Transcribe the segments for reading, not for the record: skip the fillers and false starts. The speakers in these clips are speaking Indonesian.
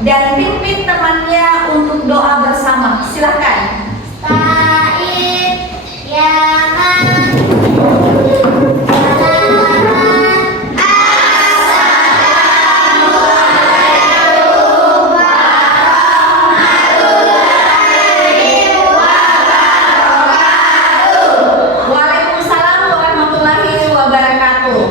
dan pimpin temannya untuk doa bersama. Silakan. Waalaikumsalam warahmatullahi wabarakatuh.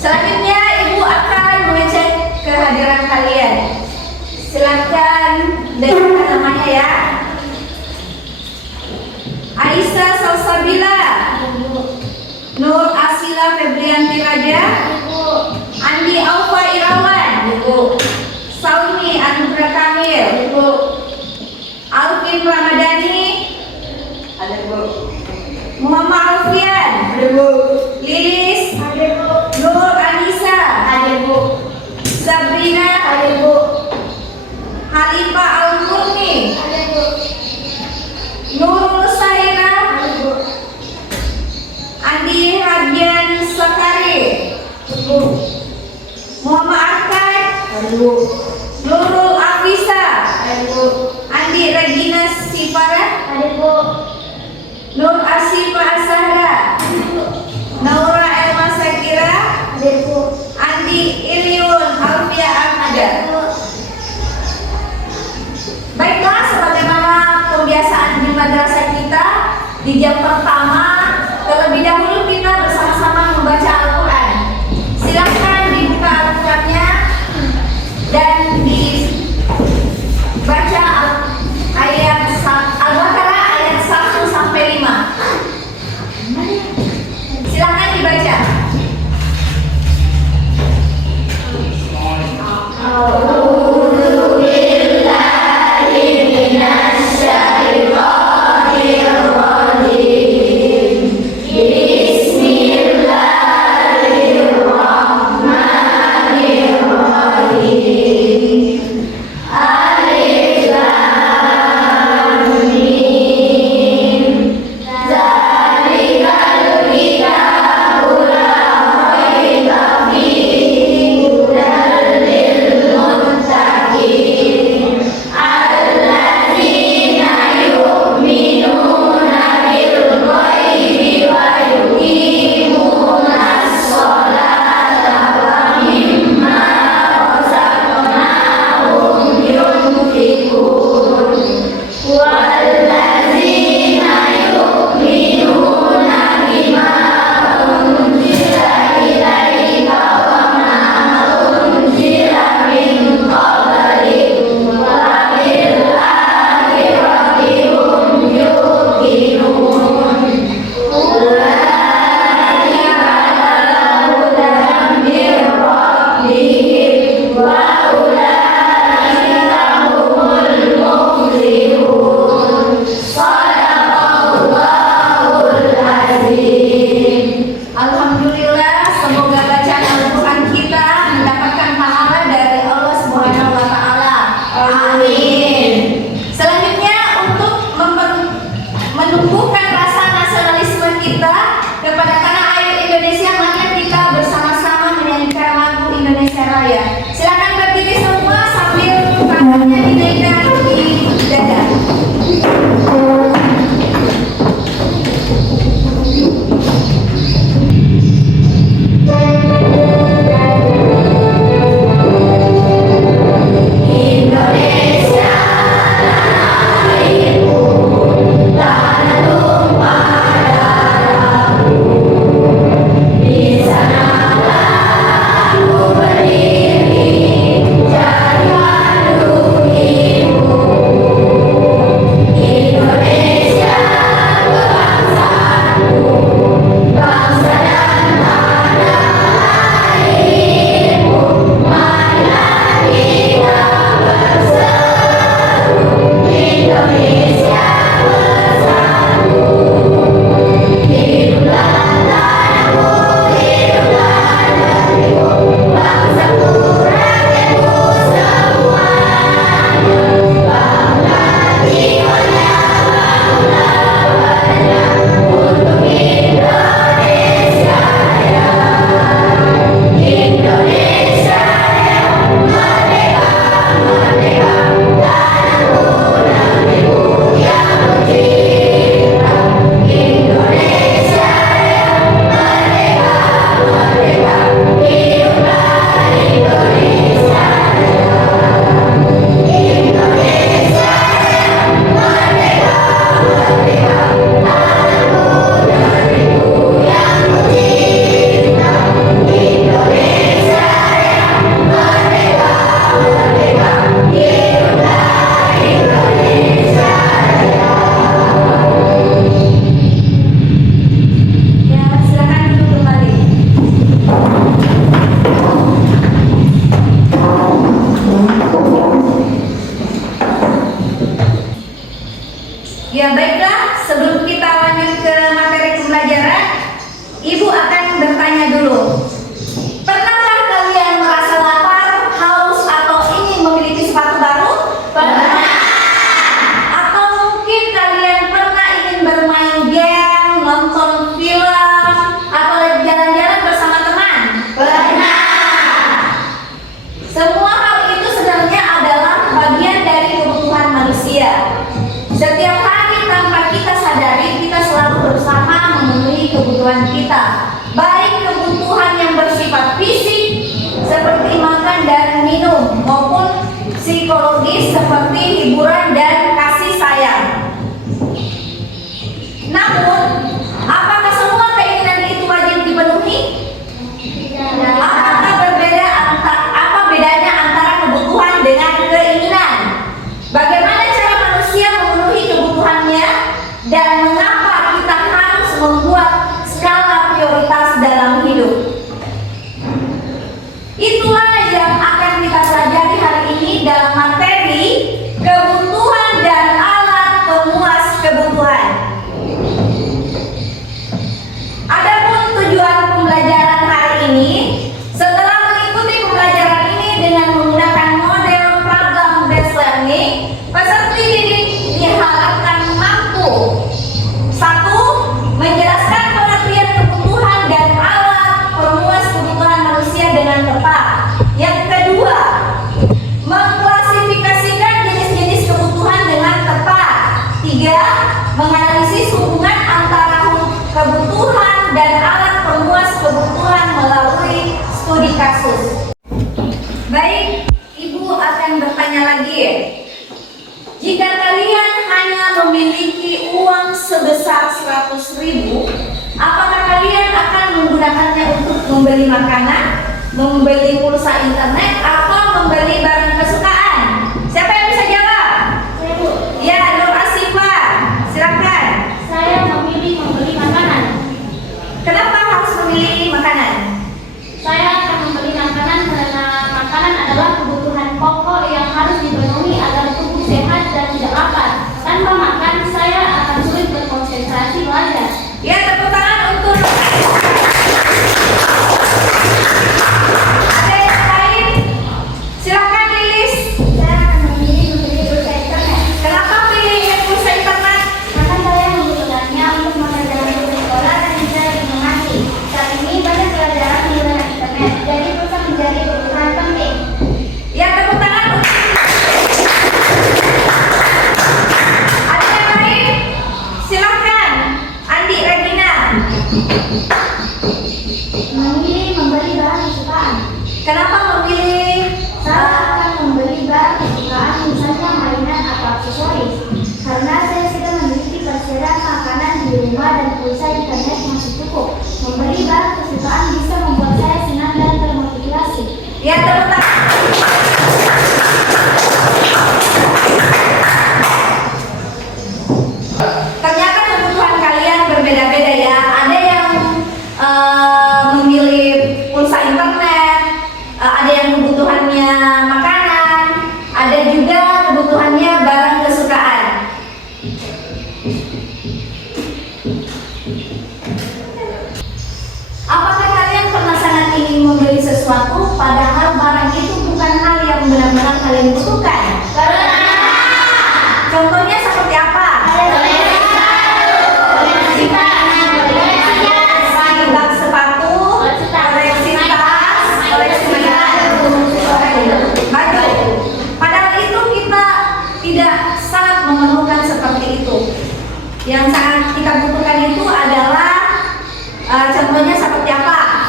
Selanjutnya Ibu akan mengecek kehadiran kalian. Silakan dengarkan namanya ya. Aisyah Salsabila, Nur Asila Febrianti Raja, Andi Aufa Irawan, Sauni Anugrah Kamil, Alvin Ramadhani, Muhammad Alfian, Lilis, Nur Anissa, Sabrina, Halifah Al-Murni, Nurul Saira, Andi Hadian Sakari, Muhammad Arkad, Nurul Afisa, Andi Regina Sifara, Nur Asifa Asahra, Naura Elma Sakira, Andi Iliun Alfia Ahmada. Baiklah, sebagaimana kebiasaan di madrasah kita, di jam pertama terlebih dahulu kita bersama-sama membaca Al-Quran. Silakan dibuka Al-Qurannya dan dibaca ayat Al-Baqarah ayat 1 sampai 5. Silakan dibaca. Indonesia, tanah airku, tanah Ya baiklah, sebelum kita lanjut ke materi pembelajaran, Ibu akan bertanya dulu. Pernahkah kalian merasa lapar, haus, atau ingin memiliki sepatu baru? Pernah. Atau mungkin kalian pernah ingin bermain game, nonton film, atau jalan-jalan bersama teman? Pernah. Semua hal itu sebenarnya adalah bagian dari kebutuhan manusia. Setiap hari tanpa kita sadari, kita selalu berusaha memenuhi kebutuhan kita, baik kebutuhan yang bersifat fisik seperti makan dan minum, maupun psikologis seperti hiburan dan kasih sayang. Namun, apakah semua keinginan itu wajib dipenuhi? Apa bedanya antara kebutuhan dengan keinginan? Bagaimana cara manusia memenuhi kebutuhannya, dan mengapa kita harus membuat skala prioritas dalam hidup? Itulah yang akan kita pelajari hari ini dalam materi kebutuhan dan alat pemuas kebutuhan. Adapun tujuan pembelajaran hari ini, setelah mengikuti pembelajaran ini dengan menggunakan model program based learning, peserta didik diharapkan mampu: 1. Menjelaskan pengertian kebutuhan dan alat pemuas kebutuhan manusia dengan tepat. Yang kedua, mengklasifikasikan jenis-jenis kebutuhan dengan tepat. 3. Menganalisis hubungan antara kebutuhan dan alat pemuas kebutuhan melalui studi kasus. Baik, Ibu akan bertanya lagi. Jika kalian hanya memiliki uang sebesar 100.000, apakah kalian akan menggunakannya untuk membeli makanan, membeli pulsa internet, atau membeli barang kesukaan? Siapa yang bisa jawab? Saya, Bu. Ya, Nur Asifa, silakan. Saya memilih membeli makanan. Kenapa harus memilih makanan? Saya akan membeli makanan karena makanan adalah kebutuhan pokok yang harus dipenuhi agar tubuh sehat dan tidak lapar. Tanpa makan, saya akan sulit berkonsentrasi belajar. Ya, tepuk tangan untuk. Ada yang lain? Silakan Lilis. Saya akan memilih membeli pulsa internet. Kenapa pilih pulsa internet? Karena saya membutuhkannya untuk mengerjakan tugas sekolah dan bisa dinikmati. Saat ini banyak pelajaran menggunakan internet, jadi pulsa menjadi kebutuhan penting. Ya, tepuk tangan. Ada yang lain? Silakan Andi Regina. Memilih membeli barang kesukaan. Kenapa memilih? Saya akan membeli barang kesukaan, misalnya mainan atau aksesoris. Karena saya sudah memiliki persediaan makanan di rumah dan pulsa internet masih cukup. Membeli barang kesukaan bisa membuat saya senang dan termotivasi. Ya, tepuk tangan. Ternyata kebutuhan kalian berbeda-beda ya. Ada yang memilih pulsa internet, ada yang kebutuhannya makanan, ada juga kebutuhannya barang kesukaan. Apakah kalian pernah sangat ingin membeli sesuatu padahal barang itu bukan hal yang benar-benar kalian butuhkan? Contohnya seperti apa? Bak sepatu, koleksi tas, koleksi baju. Padahal itu kita tidak sangat memerlukan seperti itu. Yang sangat kita butuhkan itu adalah contohnya seperti apa?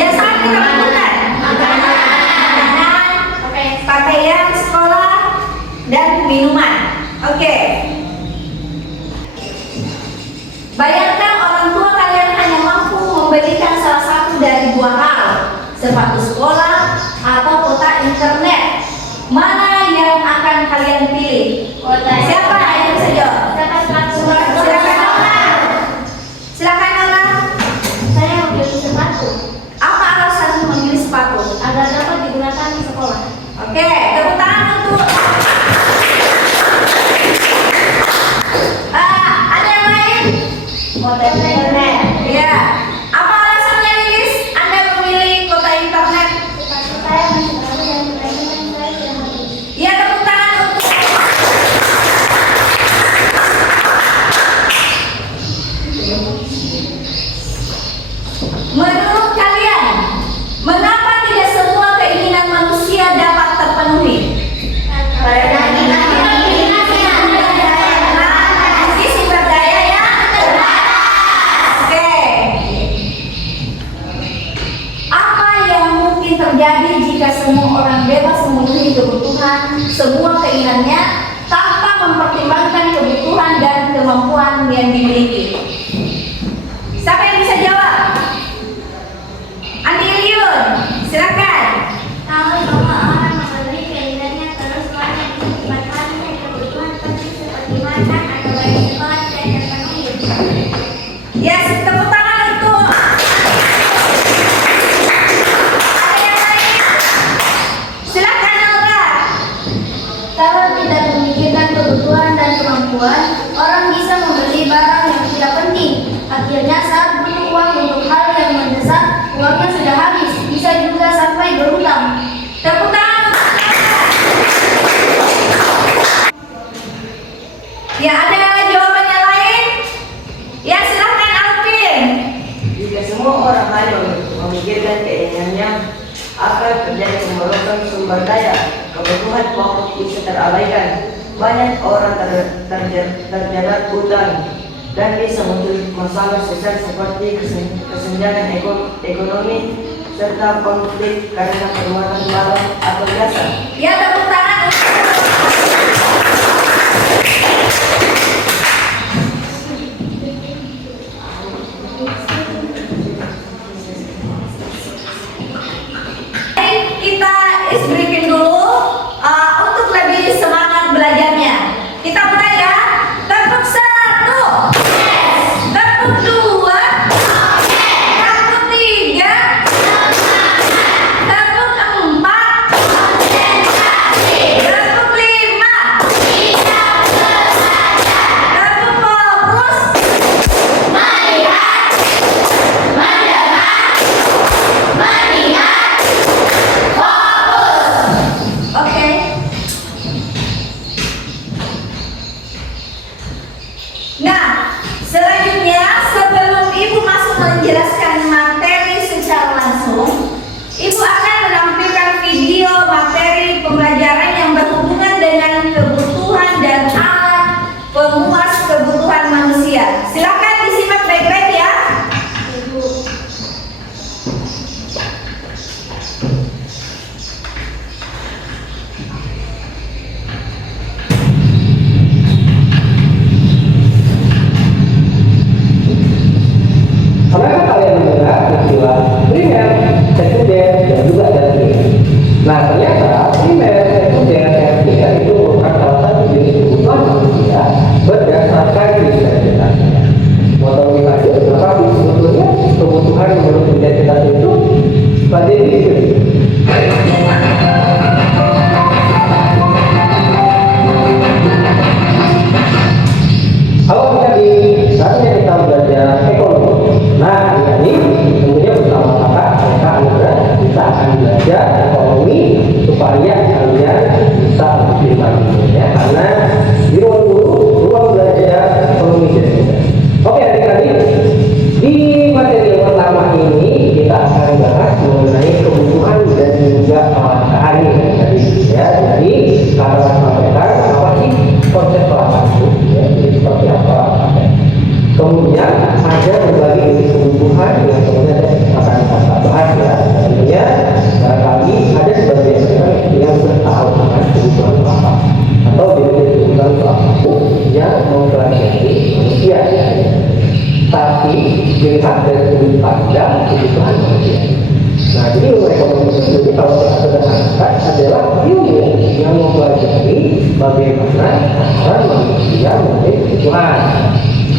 Yang sangat kita butuhkan makanan, pakaian sekolah, dan minuman. Oke. Bayangkan orang tua kalian hanya mampu membelikan salah satu dari dua hal, sepatu sekolah atau kuota internet. Mana yang akan kalian pilih? Kuota. Siapa yang bisa jawab? Sepatu. Silakan. kota internet. Ya. Apa alasannya Lilis? Anda memilih kota internet? Saya masih tahu dan teman-teman saya sudah memilih. Ya, tepuk tangan untuk menurut kalian, mengapa tidak semua keinginan manusia dapat terpenuhi? Sisi sumber daya yang terbatas. Oke. Apa yang mungkin terjadi jika semua orang bebas memenuhi kebutuhan semua keinginannya tanpa mempertimbangkan kebutuhan dan kemampuan yang dimiliki? Siapa yang bisa jawab? Andi Liun, silakan. Kalau semua orang memenuhi keinginannya terus banyak dimanfaatkan kebutuhan penting seperti makan atau bayi sekolah dan terpenuhi. Ya, tepuk tangan untuk. Ada yang lain? Silakan Nora. Kalau tidak memikirkan kebutuhan dan kemampuan, orang bisa membeli barang yang tidak penting. Akhirnya saat butuh uang untuk hal yang mendesak, uangnya sudah habis. Bisa juga sampai berhutang. Tepuk tangan. Ya, ada jawabannya lain? Ya, silakan Alvin. Jika semua orang hanya memikirkan keinginannya, akan terjadi pemborosan sumber daya, kebutuhan pokok bisa terabaikan, banyak orang terjerat hutang, dan bisa muncul masalah sosial seperti kesenjangan ekonomi serta konflik karena perbuatan barang atau jasa. Ya, tepuk tangan. Kita is briefing dulu untuk lebih semangat belajarnya. Kita mulai ya. Tepuk 1. Tepuk 2. Tepuk 3. Tepuk 4. Tepuk 5. Tepuk fokus. Melihat. Mendengar. Mengingat. Oke. Nah, selanjutnya sebelum Ibu masuk menjelaskan materi secara langsung, Ibu akan menampilkan video materi pembelajaran yang berhubungan dengan kebutuhan dan alat pemuas kebutuhan manusia. Silakan disimak baik-baik ya. Pernahkah kalian mendengar istilah primer, sekunder, dan juga tersier? Nah, ternyata primer, sekunder, tersier itu merupakan salah satu jenis kebutuhan manusia berdasarkan identitasnya. Mau tahu lebih lanjut, apa sih sebetulnya kebutuhan menurut identitas itu? Pada diri. Halo adik-adik, saatnya kita belajar ekonomi. Nah, ini tentunya bersama kakak Andra kita akan belajar ekonomi supaya kalian bisa lebih maju ya. Karena di ruang belajar ekonomi jadi. Oke adik-adik, di materi yang pertama ini kita akan bahas mengenai kebutuhan dan juga pemanfaatan ya. Jadi kita akan sampaikan apa sih konsep pemanfaatan itu ya, jadi seperti apa. Kemudian ada berbagai jenis kebutuhan yang kemudian akan kita bahas ya. Tentunya barangkali ada sebagian yang tahu akan kebutuhan apa atau jenis kebutuhan apa yang mempelajari manusia ya. Tapi dilihat dari sudut pandang kebutuhan manusia. Nah, jadi ilmu ekonomi sendiri kalau kita sederhanakan adalah ilmu yang mempelajari bagaimana cara manusia memiliki kebutuhan.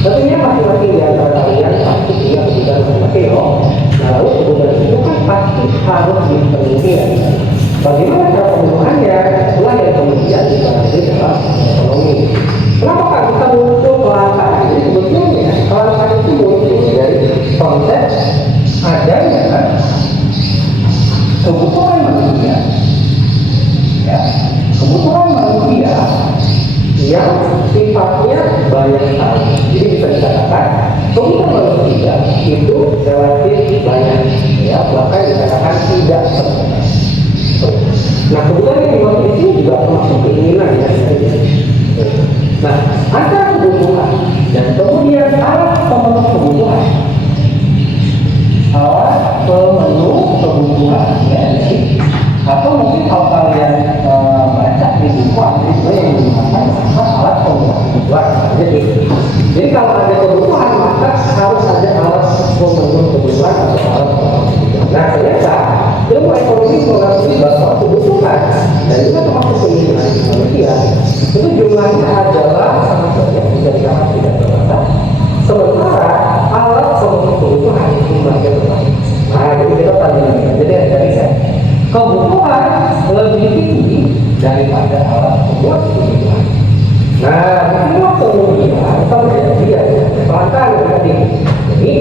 Tentunya masing-masing di antara kalian pasti punya kebutuhan masing-masing loh. Nah, lalu kebutuhan itu kan pasti harus dipenuhi. Bagaimana cara pemenuhannya? Itulah yang kemudian dibahas dalam ekonomi. Kenapa kan kita muncul kelangkaan? Jadi sebetulnya kelangkaan itu sifatnya banyak sekali. Jadi bisa dikatakan kebutuhan manusia itu relatif banyak, ya, bahkan dikatakan tidak sempurna. Nah, kebutuhan yang dimaksud di sini juga termasuk keinginan, ya. Nah, antara kebutuhan dan kemudian alat pemenuh kebutuhan. Alat pemenuh kebutuhan, ya. Atau mungkin kalau kalian baca di buku itu yang menggunakan alat pemenuh kebutuhan. Jadi kalau ada kebutuhan maka harus ada alat pemenuh kebutuhan atau alat pemenuh kebutuhan. Nah, ternyata ilmu ekonomi mengakui bahwa kebutuhan dan juga termasuk keinginan manusia itu jumlahnya adalah sangat banyak, bisa dikatakan tidak terbatas. Sementara alat pemenuh kebutuhan itu jumlahnya terbatas. Nah, jadi kita tanya, jadi dari saya kebutuhan lebih tinggi daripada alat pemenuh kebutuhan. Nah, inilah kemudian terjadi kelangkaan yang tinggi. Jadi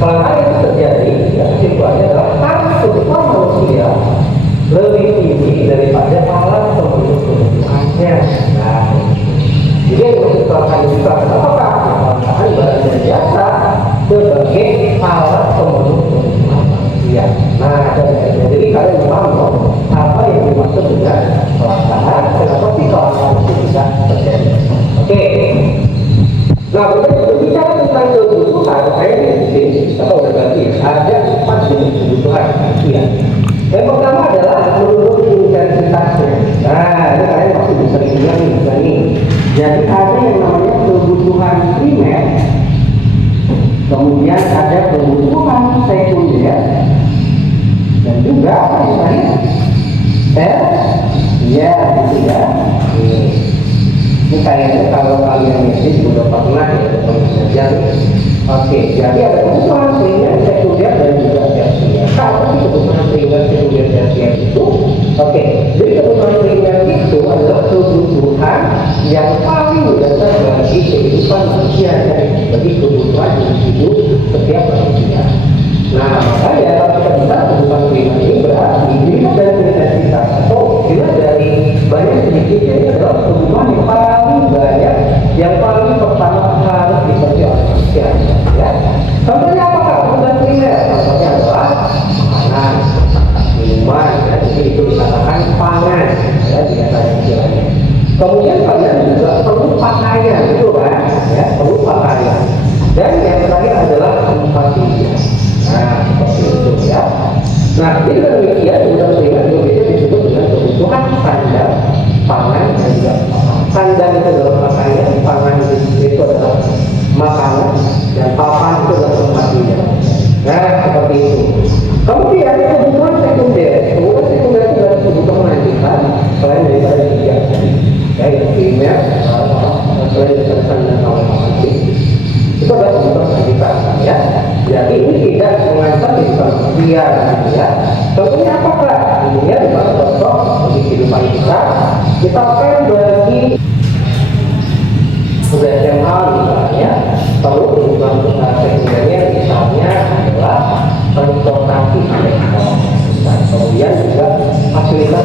kelangkaan itu terjadi, ya, kesimpulannya adalah karena kebutuhan manusia lebih tinggi daripada alat pemenuh kebutuhannya. Nah, jadi yang maksud kelangkaan itu apakah? Kelangkaan barang dan jasa sebagai alat pemenuh kebutuhan manusia. Nah, jadi kalian paham dong apa yang dimaksud dengan kelangkaan? Kenapa sih kelangkaan itu bisa terjadi? Oke. Nah, berbicara tentang kebutuhan, saya di sini kita udah ganti. Ada 4 jenis kebutuhan manusia. Yang pertama adalah menurut intensitasnya. Nah, ini kalian pasti bisa lihat nih. Jadi ada yang namanya kebutuhan primer, kemudian ada kebutuhan sekunder, dan juga apa misalnya ya, gitu ya. Ini kayaknya kalau kalian ini sudah pernah ya belajar. Oke, jadi ada kebutuhan primer, sekunder, dan juga tersier. Kalau kebutuhan primer, sekunder, tersier itu, oke. Jadi kebutuhan primer itu adalah kebutuhan yang paling mendasar bagi kehidupan manusia, bagi kebutuhan individu setiap manusia. Nah, makanya kalau kita bicara kebutuhan primer ini berarti dilihat dari intensitas atau dilihat dari banyak sedikitnya, ini adalah kebutuhan yang paling banyak, yang paling pertama harus dipenuhi oleh manusia. Ya. Contohnya apakah kebutuhan primer? Contohnya adalah makanan, minuman, ya. Jadi itu dikatakan pangan, ya, biasanya istilahnya. Kemudian kalian juga perlu pakaian, itu kan? Ya, perlu pakaian. Dan yang terakhir adalah tempat tinggal. Nah, seperti itu ya. Nah, jadi demikian kebutuhan primer juga bisa disebut dengan kebutuhan sandang, pangan, dan juga papan. Sandang itu adalah pakaian, pangan itu adalah makanan, dan papan itu adalah tempat tinggal. Nah, seperti itu. Kemudian kebutuhan sekunder. Kebutuhan sekunder itu adalah kebutuhan lanjutan selain daripada tiga tadi. Ya, yang primer, selain daripada sandang, pangan, papan itu adalah kebutuhan lanjutan, ya. Jadi ini tidak mengancam kehidupan manusia, ya. Contohnya apakah? Ini adalah contoh bagi kehidupan kita. Kita akan bagi sudah SMA misalnya, perlu kebutuhan sekundernya misalnya adalah transportasi, dan kemudian juga fasilitas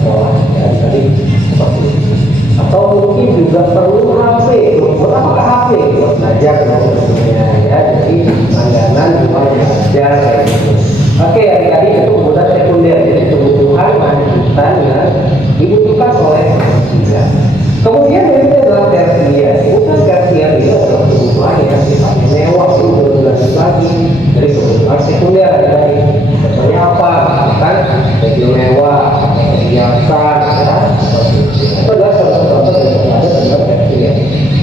sekolah, ya, jadi seperti itu. Atau mungkin juga perlu HP. Buat apa HP? Buat belajar dan sebagainya, ya. Jadi langganan cuma belajar kayak gitu. Oke, tadi itu kebutuhan sekunder, jadi kebutuhan lanjutan yang dibutuhkan oleh manusia. Kemudian berikutnya adalah tersier. Kebutuhan tersier itu adalah kebutuhan yang sifatnya mewah, itu berlanjut lagi dari kebutuhan sekunder. Jadi contohnya apa? Kan mobil mewah, perhiasan, ya. Itu adalah contoh yang ada dalam tersier.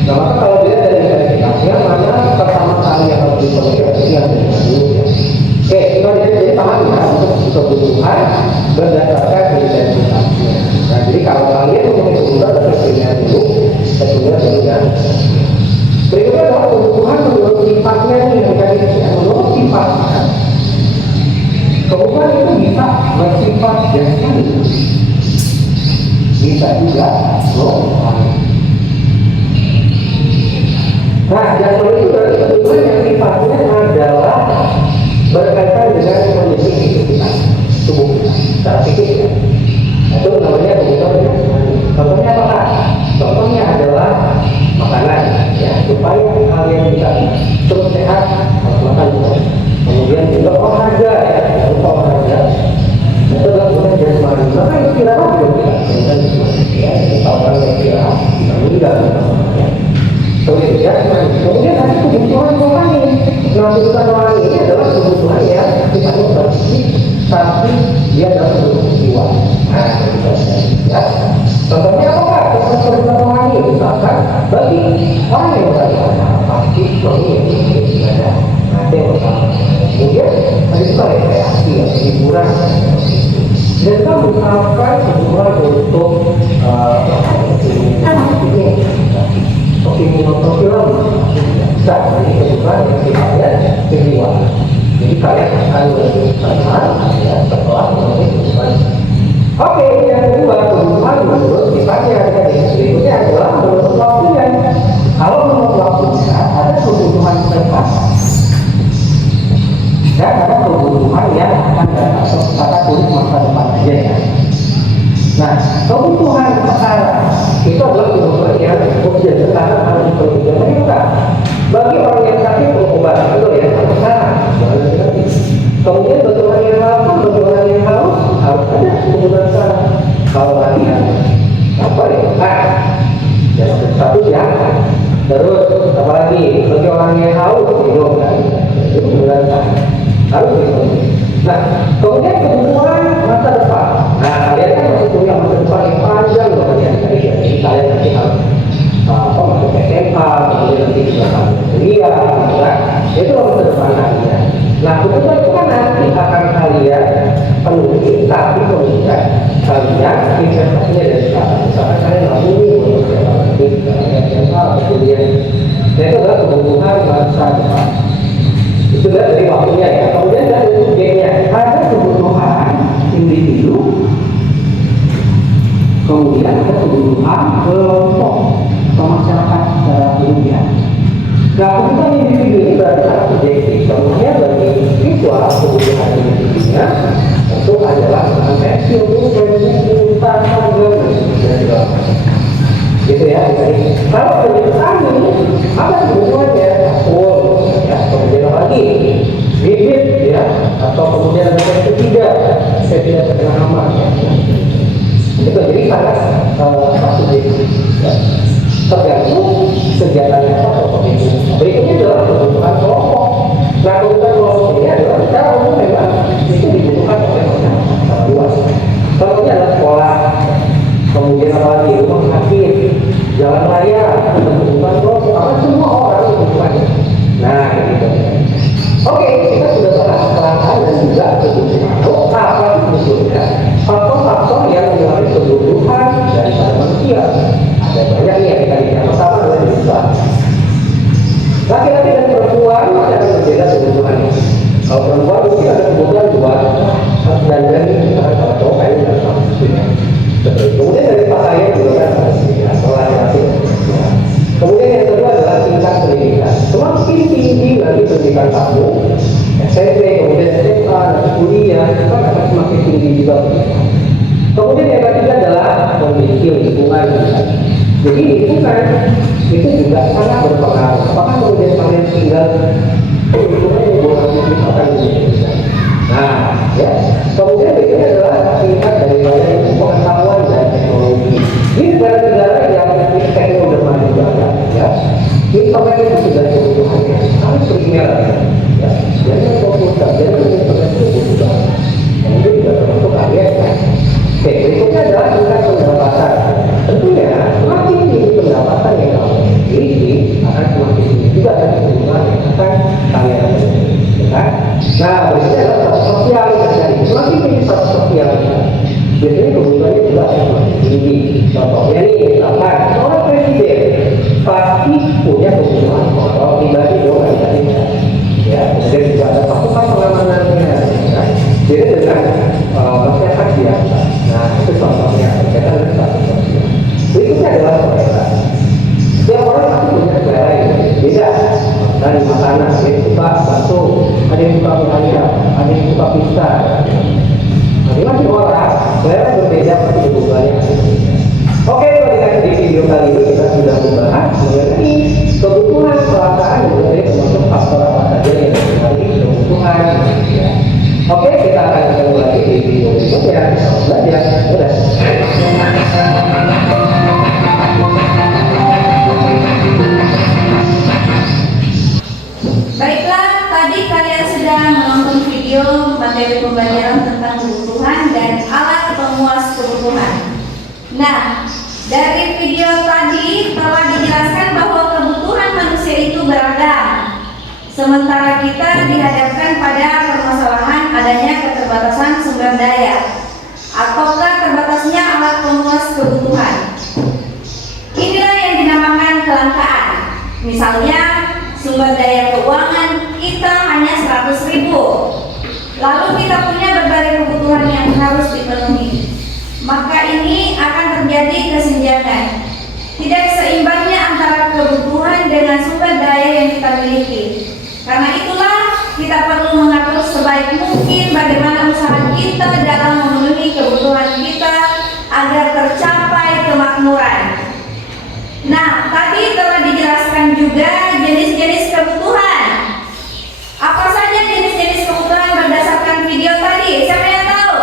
Nah, maka kalau dilihat dari intensitasnya, mana pertama kali yang harus dipenuhi tersier dan dulu. Oke, kita jadi paham ya untuk kebutuhan berdasarkan intensitasnya. Nah, jadi kalau kalian mempunyai kebutuhan dari primer dulu, sekunder dulu kan. Berikutnya adalah kebutuhan menurut sifatnya nih, yang tadi menurut sifatnya. Kebutuhan itu bisa bersifat jasmani, bisa juga rohani. Nah, jasmani itu dari kebutuhan yang sifatnya adalah berkaitan dengan kondisi hidup kita, tubuh kita, secara fisik ya. Itu namanya kebutuhan jasmani. Contohnya apa? Contohnya adalah gitu ya. Nah, kemudian ada kebutuhan rohani. Nah, kebutuhan rohani ini adalah kebutuhan yang sifatnya berfisik, tapi dia adalah bentuk jiwa. Nah, itu ya. Contohnya apa? Kebutuhan rohani misalkan bagi orang yang beribadah, pasti suami yang beribadah. Nah, itu yang pertama. Kemudian ada juga rekreasi, hiburan. Dan kita misalkan kebutuhan untuk ini nonton film bisa jadi kebutuhan yang sifatnya kejiwaan. Jadi kalian akan lebih tenang ya setelah memenuhi kebutuhan. Oke, yang kedua kebutuhan menurut sifatnya berikutnya adalah menurut waktunya. Kalau menurut waktunya ada kebutuhan privasi dan ada kebutuhan yang akan datang secara kulit masa depan aja ya. Nah, kebutuhan sekarang itu adalah kebutuhan yang urgent sekarang harus dipenuhi. Tapi bukan bagi orang yang sakit perlu obat itu ya sekarang. Kemudian bagi orang yang lapar, bagi orang yang haus harus ada kebutuhan sekarang. Kalau lagi apa ya? Dan satu ya. Terus apa lagi? Bagi orang yang haus minum kan? Itu kebutuhan sekarang harus dipenuhi. Nah, kemudian kebutuhan masa depan. Nah, kalian kan masih punya masa depan yang panjang loh kalian. Jadi kalian nanti harus masuk SMA, kemudian nanti juga harus kuliah, kan? Itu masa depan kalian. Nah, kebutuhan itu kan nanti akan kalian penuhi, tapi kemudian kalian investasinya dari sekarang. Misalkan kalian nabung untuk nanti SMA, kemudian itu adalah kebutuhan masa depan. Itu dari waktunya ya. Kemudian dari subjeknya ada kebutuhan individu, kemudian ada kebutuhan kelompok atau masyarakat secara umumnya. Nah, kebutuhan individu ini berarti sangat subjektif. Kemudian bagi siswa kebutuhan individunya itu adalah pensiun, gitu ya. Jadi kalau pendidikan ini apa kebutuhannya? Ya, kemudian lagi bibit ya, atau kemudian ada yang ketiga, saya tidak terkenal nama ya. Itu jadi sangat subjektif ya. Tergantung kegiatannya apa kelompok itu. Berikutnya adalah kebutuhan kelompok. Nah, kebutuhan kelompok ini adalah secara umum memang itu dibutuhkan oleh masyarakat luas. Contohnya adalah sekolah, kemudian apa lagi, rumah sakit, jalan raya, kebutuhan kelompok, karena semua orang membutuhkannya. Nah, gitu. Oke, kita sudah bahas kelangkaan dan juga kebutuhan. Apa sebetulnya faktor-faktor yang mengalami kebutuhan daripada manusia? Ada banyak nih yang tadi. Yang pertama adalah jenis laki-laki dan perempuan ada berbeda kebutuhannya. Kalau perempuan mungkin ada kebutuhan buat dan kalau cowok kayaknya nggak sama. Kemudian dari pakaian juga kan ada sedikit. Kalau laki-laki. Kemudian yang kedua adalah tingkat pendidikan. Semakin tinggi nanti pendidikan kamu, SMP, kemudian SMA, nanti kuliah, itu kan akan semakin tinggi juga. Kemudian yang ketiga adalah memiliki lingkungan. Jadi lingkungan itu juga sangat berpengaruh. Apakah kemudian kalian tinggal lingkungan yang boleh akan dibutuhkan. Nah, ya. Kemudian berikutnya adalah tingkat daripada pengetahuan dan teknologi. Di negara-negara yang teknologi maju banget, ya, internet itu sudah kebutuhannya. Harus begini lagi, ya. Jadi komputer, jadi internet itu kebutuhan. Kemudian juga termasuk kalian, ya. Oke, berikutnya adalah tingkat pendapatan. Tentunya semakin tinggi pendapatan yang kamu miliki akan semakin tinggi juga ada kebutuhan yang akan kalian miliki, ya. Nah, berikutnya adalah status sosial yang terjadi. Semakin tinggi status sosial, biasanya kebutuhannya juga semakin tinggi. Contohnya nih, misalkan seorang presiden pasti punya kebutuhan motor pribadi dong, ya. Kemudian juga ada pasukan pengamanannya, ya. Beda dengan masyarakat biasa. Nah, itu contohnya berkaitan dengan status sosial. Berikutnya adalah selera. Setiap orang pasti punya selera yang beda. Dari makanan, ada yang suka bakso, ada yang suka mie ayam, ada yang suka pizza. Masing-masing orang selera berbeda pasti kebutuhannya. Oke, di video kali ini kita sudah membahas mengenai kebutuhan kelangkaan dan juga termasuk faktor apa saja yang mempengaruhi kebutuhan. Oke, kita akan ketemu lagi di video berikutnya. Selamat belajar. Udah. Sementara kita dihadapkan pada permasalahan adanya keterbatasan sumber daya ataukah terbatasnya alat pemenuhan kebutuhan. Inilah yang dinamakan kelangkaan. Misalnya sumber daya keuangan kita hanya 100.000, lalu kita punya berbagai kebutuhan yang harus dipenuhi. Maka ini akan terjadi kesenjangan, tidak seimbangnya antara kebutuhan dengan sumber daya yang kita miliki. Karena itulah kita perlu mengatur sebaik mungkin bagaimana usaha kita dalam memenuhi kebutuhan kita agar tercapai kemakmuran. Nah, tadi telah dijelaskan juga jenis-jenis kebutuhan. Apa saja jenis-jenis kebutuhan berdasarkan video tadi? Siapa yang tahu?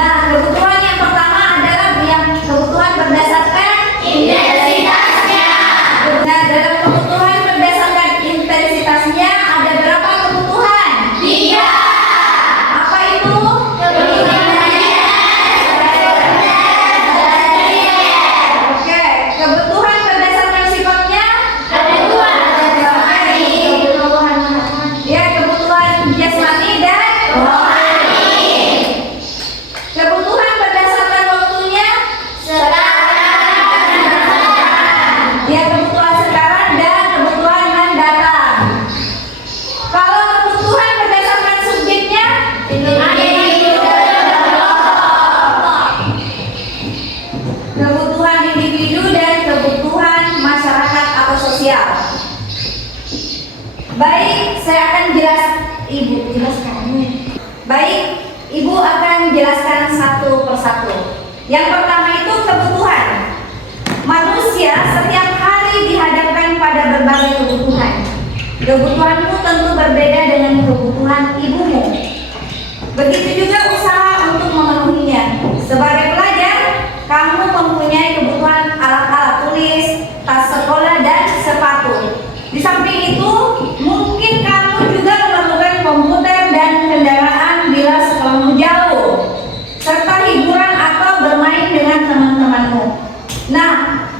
Nah, kebutuhan yang pertama adalah yang kebutuhan berdasarkan intensitasnya. Nah, dalam kebutuhan berdasarkan intensitasnya ada berapa kebutuhan? 3. Apa itu? Oke, kebutuhan berdasarkan sifatnya? Ya, kebutuhan jasmani dan rohani. Kebutuhan berdasarkan waktunya? Ya, kebutuhan sekarang dan kebutuhan mendatang. Kalau kebutuhan berdasarkan subjeknya? Kebutuhan individu dan kebutuhan masyarakat atau sosial. Baik, saya akan jelaskan. Baik, Ibu akan jelaskan satu persatu. Yang pertama itu kebutuhan. Manusia setiap hari dihadapkan pada berbagai kebutuhan. Kebutuhanmu tentu berbeda dengan kebutuhan ibumu. Begitu juga usaha untuk memenuhinya. Sebagai pelajar, kamu mempunyai kebutuhan alat-alat tulis, tas sekolah, dan sepatu. Di samping itu, mungkin kamu juga memerlukan komputer dan kendaraan bila sekolahmu jauh, serta hiburan atau bermain dengan teman-temanmu. Nah,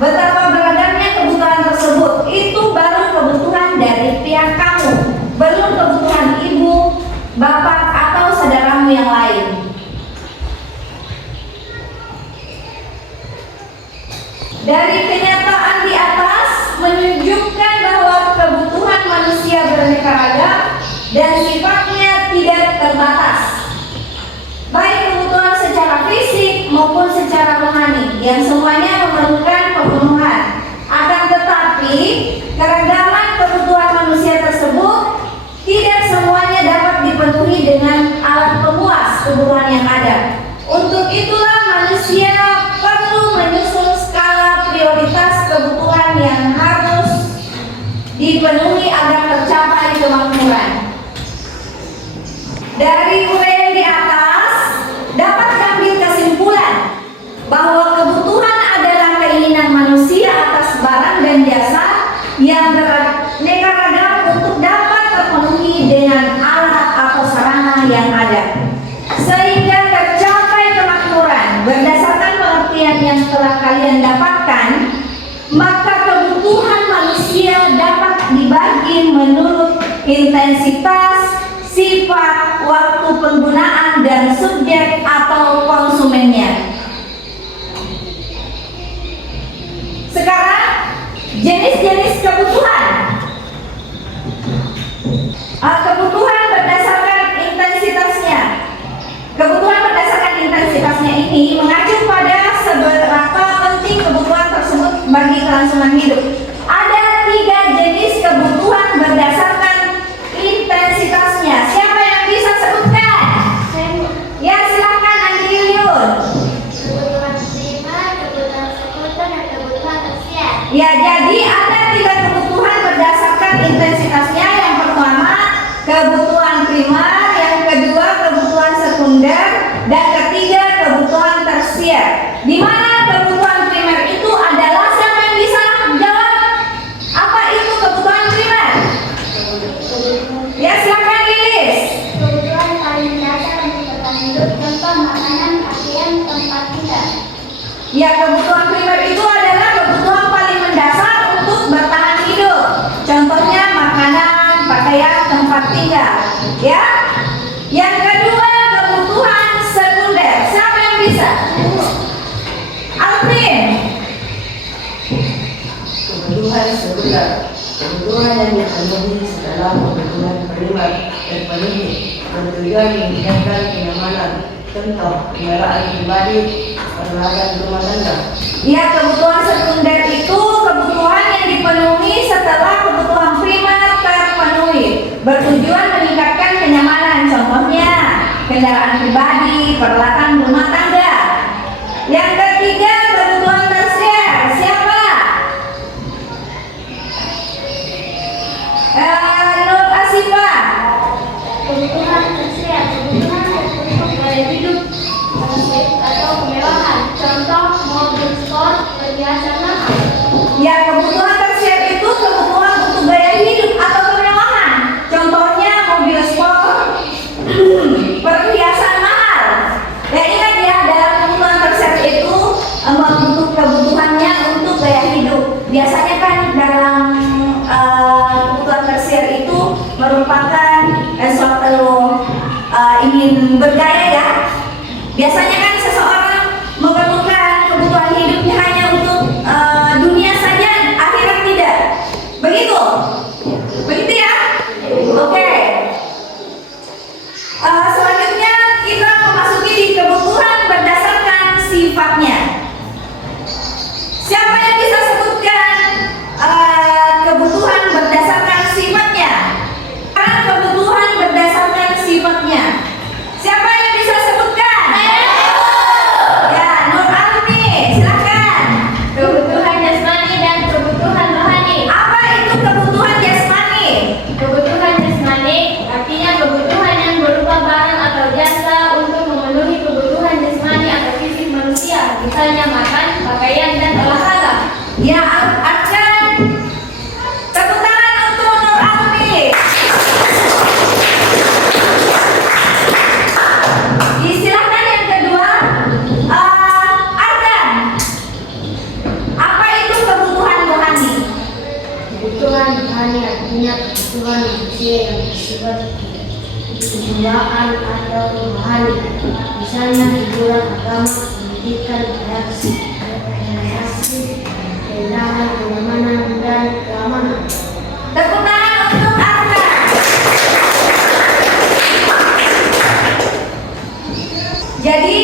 betapa beragamnya kebutuhan tersebut. Itu baru kebutuhan dari pihak kamu, belum kebutuhan ibu, bapak, atau saudaramu yang lain. Dari kenyataan di atas menunjukkan bahwa kebutuhan manusia beraneka ragam dan sifatnya tidak terbatas, baik kebutuhan secara fisik maupun secara rohani, yang semuanya memerlukan pemenuhan. Akan tetapi, keragaman kebutuhan manusia tersebut tidak semuanya dapat dipenuhi dengan alat pemuas kebutuhan yang ada. Untuk itulah manusia perlu menyusun skala prioritas kebutuhan yang harus dipenuhi agar tercapai kemakmuran. Dari uraian di atas dapat diambil kesimpulan bahwa kebutuhan adalah keinginan manusia atas barang dan jasa yang beraneka ragam untuk dapat terpenuhi dengan alat atau sarana yang ada, sehingga tercapai kemakmuran. Berdasarkan pengertian yang telah kalian dapatkan, maka kebutuhan manusia dapat dibagi menurut intensitas, sifat, waktu penggunaan, dan subjek atau konsumennya. Sekarang, jenis-jenis kebutuhan. Kebutuhan berdasarkan intensitasnya. Kebutuhan berdasarkan intensitasnya ini mengacu pada seberapa penting kebutuhan tersebut bagi kelangsungan hidup. Ada 3 jenis kebutuhan berdasarkan intensitasnya. Siapa yang bisa sebutkan? Ya, silakan Andi Yun. Kebutuhan primer, kebutuhan sekunder, dan kebutuhan tersier. Ya, jadi ada 3 kebutuhan berdasarkan intensitasnya. Yang pertama, kebutuhan primer, yang kedua kebutuhan sekunder, dan ketiga kebutuhan tersier. Di mana kebutuhan primer itu adalah, siapa yang bisa jawab? Apa itu kebutuhan primer? Ya, silakan Lilis. Kebutuhan paling mendasar untuk bertahan hidup, contoh makanan, pakaian, tempat tinggal. Ya, kebutuhan primer itu adalah kebutuhan paling mendasar untuk sekunder, kebutuhan yang dipenuhi setelah kebutuhan primer terpenuhi, bertujuan meningkatkan kenyamanan, contoh kendaraan pribadi, peralatan rumah tangga. Ya, kebutuhan sekunder itu kebutuhan yang dipenuhi setelah kebutuhan primer terpenuhi, bertujuan meningkatkan kenyamanan, contohnya kendaraan pribadi, peralatan rumah tangga. Yang ketiga, kebutuhan tersier. Siapa? Nur Asifa. Kebutuhan tersier, kebutuhan untuk gaya hidup atau kemewahan. Contoh mobil sport, perhiasan mahal. Ya, kebutuhan tersier itu kebutuhan untuk gaya hidup atau kemewahan. Contohnya mobil sport, perhiasan mahal. Ya, ingat ya, dalam kebutuhan tersier itu untuk kebutuhannya untuk gaya hidup. Biasanya kan dalam kebutuhan tersier itu merupakan suatu ingin bergaya ya. Biasanya kan seseorang memerlukan kebutuhan hidupnya hanya untuk dunia saja, akhirat tidak. Begitu? Begitu ya? Oke. Selanjutnya kita memasuki di kebutuhan berdasarkan sifatnya. Siapa yang bisa sebutkan kebutuhan berdasarkan sifatnya? Kebutuhan berdasarkan sifatnya. Siapa yang bisa sebutkan? Ya, Nur Almi, silakan. Kebutuhan jasmani dan kebutuhan rohani. Apa itu kebutuhan jasmani? Kebutuhan jasmani artinya kebutuhan yang berupa barang atau jasa untuk memenuhi kebutuhan jasmani atau fisik manusia, misalnya makan, pakaian, dan olahraga. Ya, akan tepuk tangan untuk Nur Almi. Silakan yang kedua, Ardan. Apa itu kebutuhan rohani? Kebutuhan rohani artinya kebutuhan manusia yang bersifat kejiwaan atau rohani, misalnya hiburan agama, pendidikan, reaksi, keindahan, kenyamanan, dan keamanan. Tepuk tangan untuk Ardan. Jadi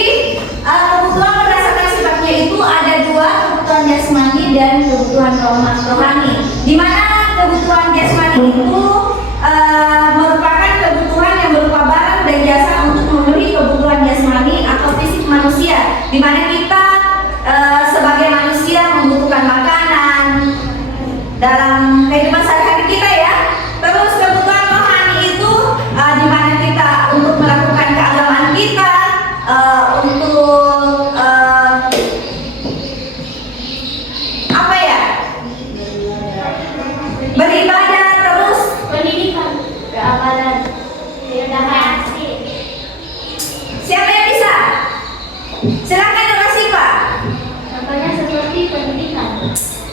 kebutuhan berdasarkan sifatnya itu ada dua, kebutuhan jasmani dan kebutuhan rohani. Di mana kebutuhan jasmani itu merupakan kebutuhan yang berupa barang dan jasa untuk memenuhi kebutuhan jasmani atau fisik manusia. Di mana kita sebagai manusia membutuhkan makanan dalam kehidupan sehari-hari kita ya. Terus kebutuhan rohani itu di mana kita untuk melakukan keagamaan kita, untuk apa ya? Beribadah, terus Pendidikan, keamanan, keindahan. siapa yang bisa? Silakan Nur Asifa. Contohnya seperti pendidikan.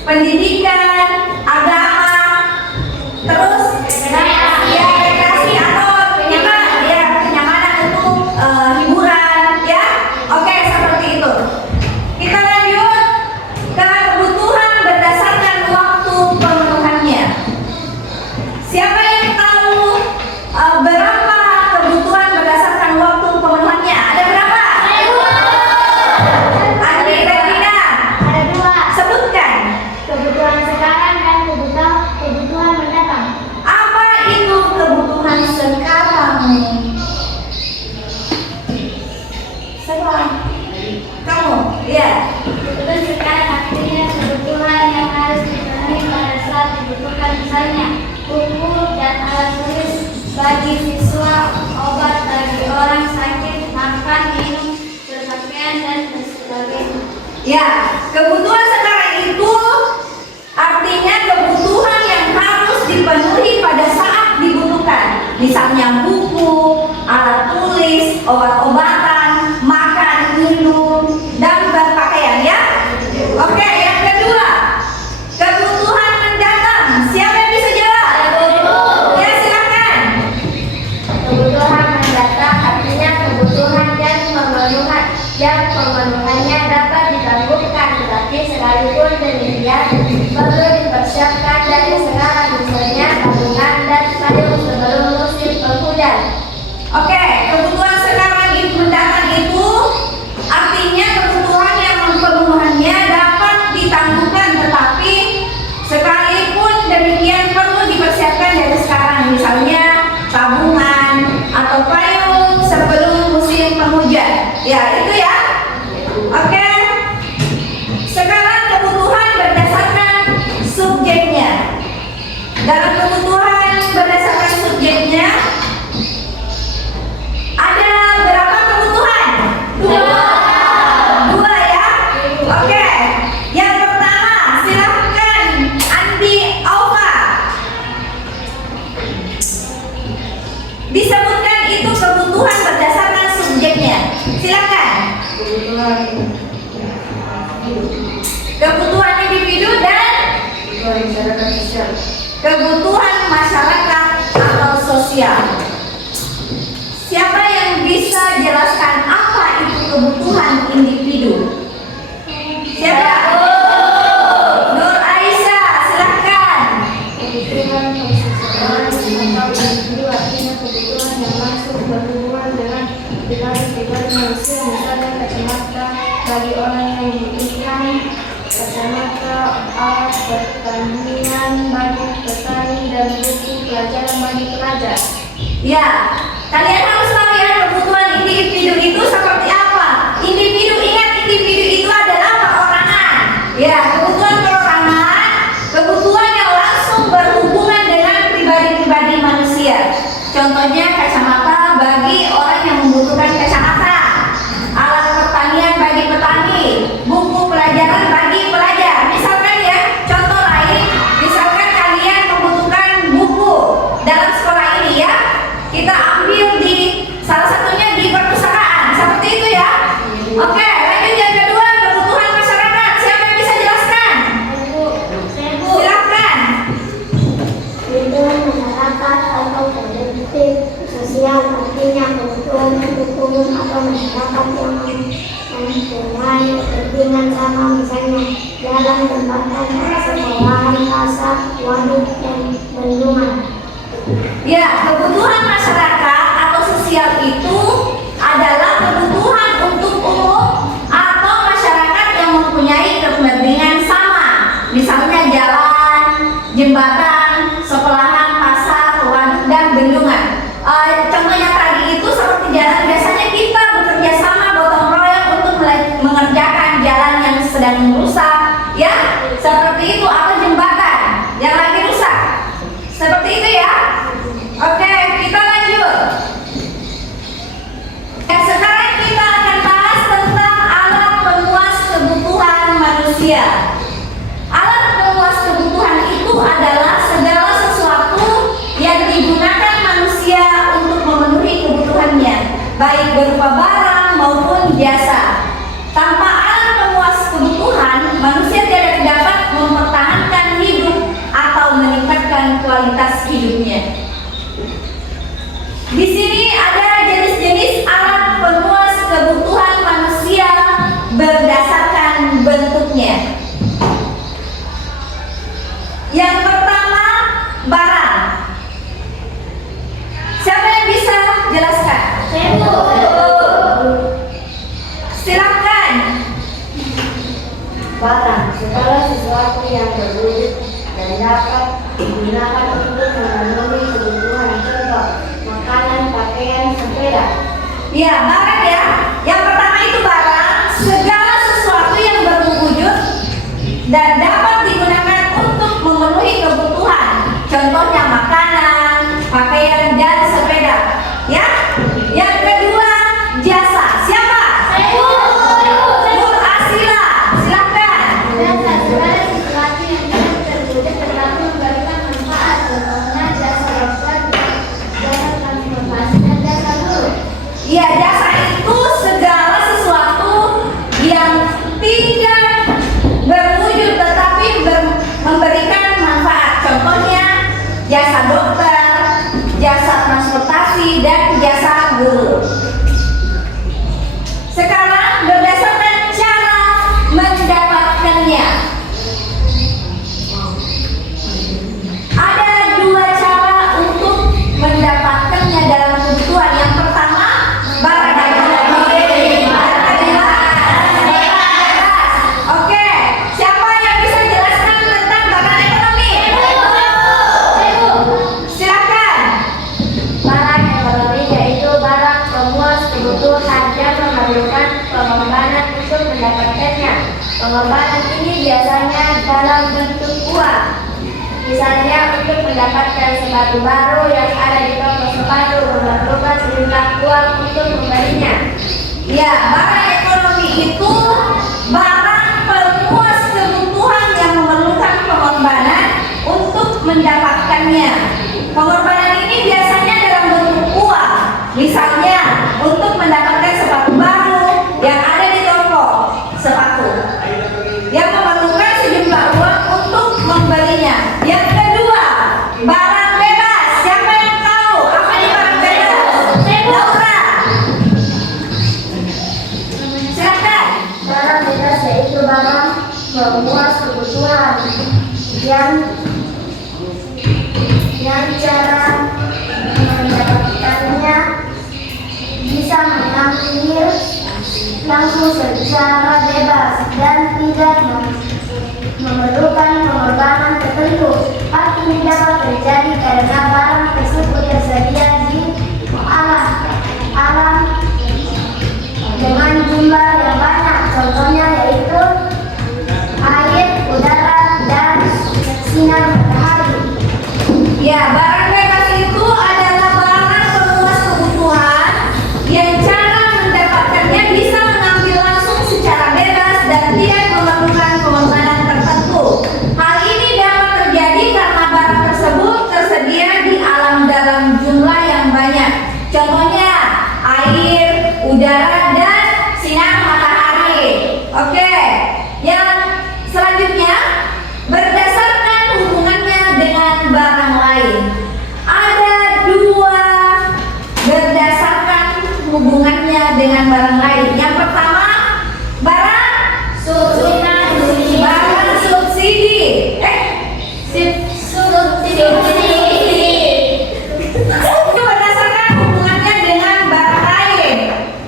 Pendidikan, agama, terus ya rekreasi atau kenyamanan untuk hiburan ya. Oke, seperti itu. Kita lanjut ke kebutuhan berdasarkan waktu pemenuhannya. Siapa yang tahu berapa kebutuhan berdasarkan waktu pemenuhannya? Ada berapa? Andi Regina, Ada dua, sebutkan. kebutuhan sekarang dan kebutuhan mendatang. Apa itu kebutuhan sekarang? Siapa? Kamu? Iya. Kebutuhan sekarang artinya kebutuhan yang harus dipenuhi pada saat dibutuhkan, misalnya buku dan alat tulis bagi siswa, obat bagi orang sakit, makan, minum, berpakaian, dan sebagainya. Ya, kebutuhan sekarang itu artinya kebutuhan yang harus dipenuhi pada saat dibutuhkan. Misalnya buku, alat tulis, obat-obatan, makan, minum, dan berpakaian ya. Oke, yang kedua, kebutuhan mendatang. Siapa yang bisa jawab? Ya, silakan. Kebutuhan mendatang artinya kebutuhan yang pemenuhannya dapat ditangguhkan, tetapi sekalipun demikian perlu dipersiapkan kebutuhan individu dan kebutuhan masyarakat atau sosial. Siapa yang bisa jelaskan apa itu kebutuhan individu? Siapa? Nur Aisyah, silahkan. Kebutuhan seseorang atau individu artinya kebutuhan yang masuk berhubungan dengan pribadi manusia, misalnya kacamata bagi orang yang membutuhkan, kacamata, alat pertandingan bagi petani, dan buku pelajaran bagi pelajar. Ya, kalian harus tahu ya kebutuhan individu itu seperti apa. Individu, ingat individu itu adalah perorangan. Ya, kebutuhan perorangan, kebutuhan yang langsung berhubungan dengan pribadi-pribadi manusia. Contohnya kacamata bagi orang yang membutuhkan kacamata, alat pertanian bagi petani, buku pelajaran bagi pelajar. Misalkan ya, contoh lain, misalkan kalian membutuhkan buku dalam sekolah ini ya, kita ambil di salah satunya di perpustakaan, seperti itu ya. Oke, lanjut yang kedua, kebutuhan masyarakat. Siapa yang bisa jelaskan? Silakan. Kebutuhan masyarakat atau kolektif sosial artinya kebutuhan untuk umum atau masyarakat yang mempunyai kepentingan sama, misalnya jalan, jembatan, sekolahan, pasar, waduk, dan bendungan. Ya, kebutuhan masyarakat atau sosial itu adalah kebutuhan untuk umum atau masyarakat yang mempunyai kepentingan sama. Misalnya jalan, jembatan, sekolahan, pasar, waduk, dan bendungan. Contohnya tadi itu seperti jalan, biasanya kita bekerja sama gotong royong untuk mengerjakan jalan yang sedang rusak, ya, seperti itu, atau jembatan yang lagi rusak, seperti itu ya. Oke, kita lanjut. Sekarang kita akan bahas tentang alat pemuas kebutuhan manusia. Alat pemuas kebutuhan itu adalah segala sesuatu yang digunakan manusia untuk memenuhi kebutuhannya, baik berupa barang maupun jasa. Tanpa alat pemuas kebutuhan, manusia tidak dapat mempertahankan hidup atau meningkatkan kualitas hidupnya. Di sini ada jenis-jenis alat pemuas kebutuhan manusia berdasarkan bentuknya. Yang pertama, barang. Siapa yang bisa jelaskan? Silakan. Barang, segala sesuatu yang berwujud dan dapat digunakan untuk memenuhi kebutuhan, contoh makanan, pakaian, sepeda. Ya, barang ya. Yang pertama itu barang, segala sesuatu yang berwujud dan dapat digunakan untuk memenuhi kebutuhan. Contohnya makanan, pakaian, dan sepeda. Ya. Yang kedua, jasa. Siapa? Nur Asila, silakan. Jasa, segala sesuatu yang tidak terwujud tetapi memberikan manfaat, contohnya jasa dokter, jasa transportasi, dan jasa guru. Ya, jasa itu segala sesuatu yang tidak berwujud tetapi memberikan manfaat. Contohnya jasa dokter, jasa transportasi, dan jasa guru. Sekarang berdasarkan cara mendapatkannya. Ada dua cara untuk mendapatkannya dalam kebutuhan. Yang pertama, barang ekonomi. Oke, siapa yang bisa jelaskan tentang barang ekonomi? Silakan. Barang ekonomi yaitu barang pemuas kebutuhan yang memerlukan pengembangan untuk mendapatkannya. Pengembangan ini biasanya dalam bentuk uang. Misalnya untuk mendapatkan sepatu baru yang ada di toko sepatu memerlukan sejumlah uang untuk membelinya. Ya, barang ekonomi itu barang pemuas kebutuhan yang memerlukan pengorbanan untuk mendapatkannya. Pengorbanan ini biasanya dalam bentuk uang. Misalnya untuk mendapatkan sepatu baru yang ada di toko sepatu yang memerlukan pemuas kebutuhan yang cara mendapatkannya bisa mengambil langsung secara bebas dan tidak memerlukan pengorbanan tertentu. Hal ini dapat terjadi karena barang tersebut tersedia di alam dengan jumlah yang banyak. Contohnya yaitu air, udara, dan sinar matahari. Ya, barang bebas itu adalah barang pemuas kebutuhan yang cara mendapatkannya bisa mengambil langsung secara bebas dan tidak memerlukan pengorbanan tertentu. Hal ini dapat terjadi karena barang tersebut tersedia di alam dalam jumlah yang banyak. Contohnya air, udara, dan sinar matahari. Oke, yang selanjutnya berdasarkan hubungannya dengan barang lain. Ada dua berdasarkan hubungannya dengan barang lain. Yang pertama, barang subsidi. Barang subsidi. Itu berdasarkan hubungannya dengan barang lain.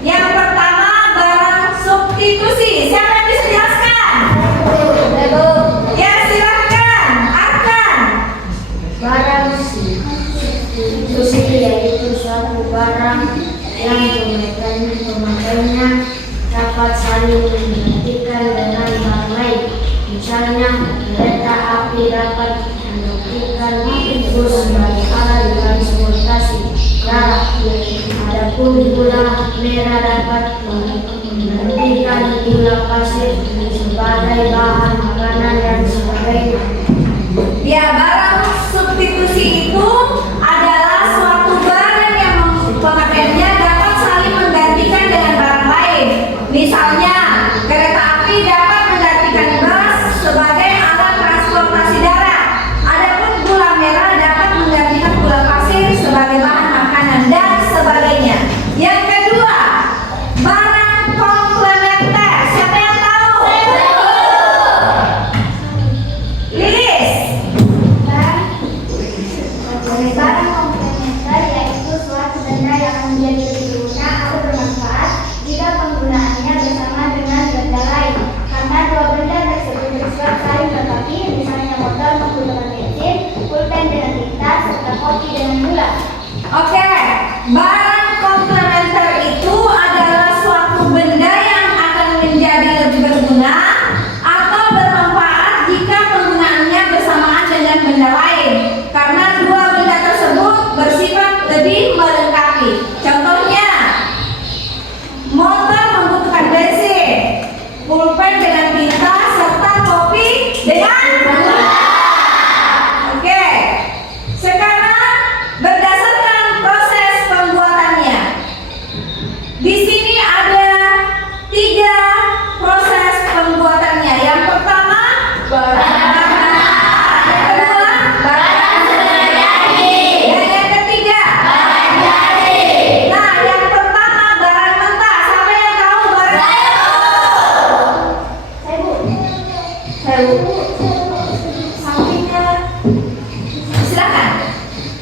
Yang pertama, barang substitusi. Siapa yang bisa jelaskan? Ya, silakan. Akan. Barang subsidi yaitu suatu barang yang pemakainya dapat saling menggantikan dengan barang lain. Misalnya, kereta api dapat menggantikan bus sebagai alat transportasi darat. Adapun gula merah dapat menggantikan gula pasir sebagai bahan makanan dan sebagainya. Ya, barang substitusi itu adalah suatu barang yang pemakaiannya dapat saling menggantikan dengan barang lain. Misalnya, kereta api dapat menggantikan bus sebagai alat transportasi darat. Adapun gula merah dapat menggantikan gula pasir sebagai bahan makanan dan sebagainya. Yang kedua, barang komplementer. Siapa yang tahu? Lilis. Barang komplementer yaitu suatu benda yang menjadi lebih berguna atau bermanfaat jika penggunaannya bersama dengan benda lain. Karena dua benda tersebut bersifat saling melengkapi, misalnya motor menggunakan bensin, pulpen dengan tinta, serta kopi dengan gula. Oke, barang komplementer itu adalah suatu benda yang akan menjadi lebih berguna atau bermanfaat jika penggunaannya bersamaan dengan benda lain. Karena dua benda tersebut bersifat lebih melengkapi. Contohnya, motor membutuhkan bensin, pulpen dengan tinta, serta kopi dengan gula. Oke, sekarang berdasarkan proses pembuatannya. Di sini ada 3 proses pembuatannya. Yang pertama, yang kedua, dan yang ketiga, nah, yang pertama barang mentah. Siapa yang tahu barang? Sampingnya. Silakan.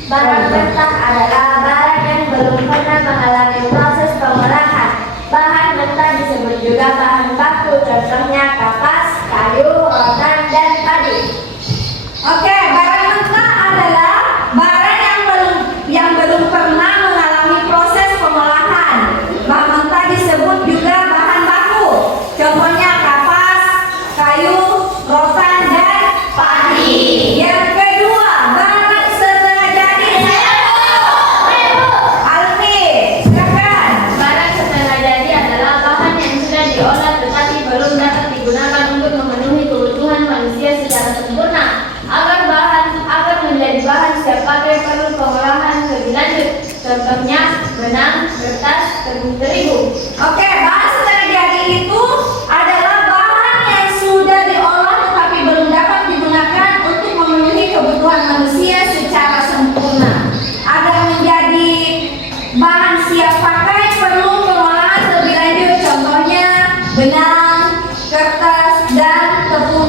Barang mentah adalah barang yang belum pernah mengalami proses pengolahan. Bahan mentah disebut juga bahan baku, contohnya kapas, kayu, rotan, dan padi. Oke, barang mentah adalah barang yang belum pernah mengalami proses pengolahan. Bahan mentah disebut juga bahan baku. Contohnya kapas, kayu, rotan, dan padi. Yang kedua, barang setengah jadi. Alfi, silakan. Barang setengah jadi adalah bahan yang sudah diolah tetapi belum dapat digunakan untuk memenuhi kebutuhan manusia secara sempurna. Agar menjadi bahan siap pakai perlu pengolahan lebih lanjut. Contohnya benang, kertas, tepung terigu. Oke, bahan setengah jadi itu adalah bahan yang sudah diolah tetapi belum dapat digunakan untuk memenuhi kebutuhan manusia secara sempurna. Agar menjadi bahan siap pakai perlu pengolahan lebih lanjut. Contohnya benang, kertas, dan tepung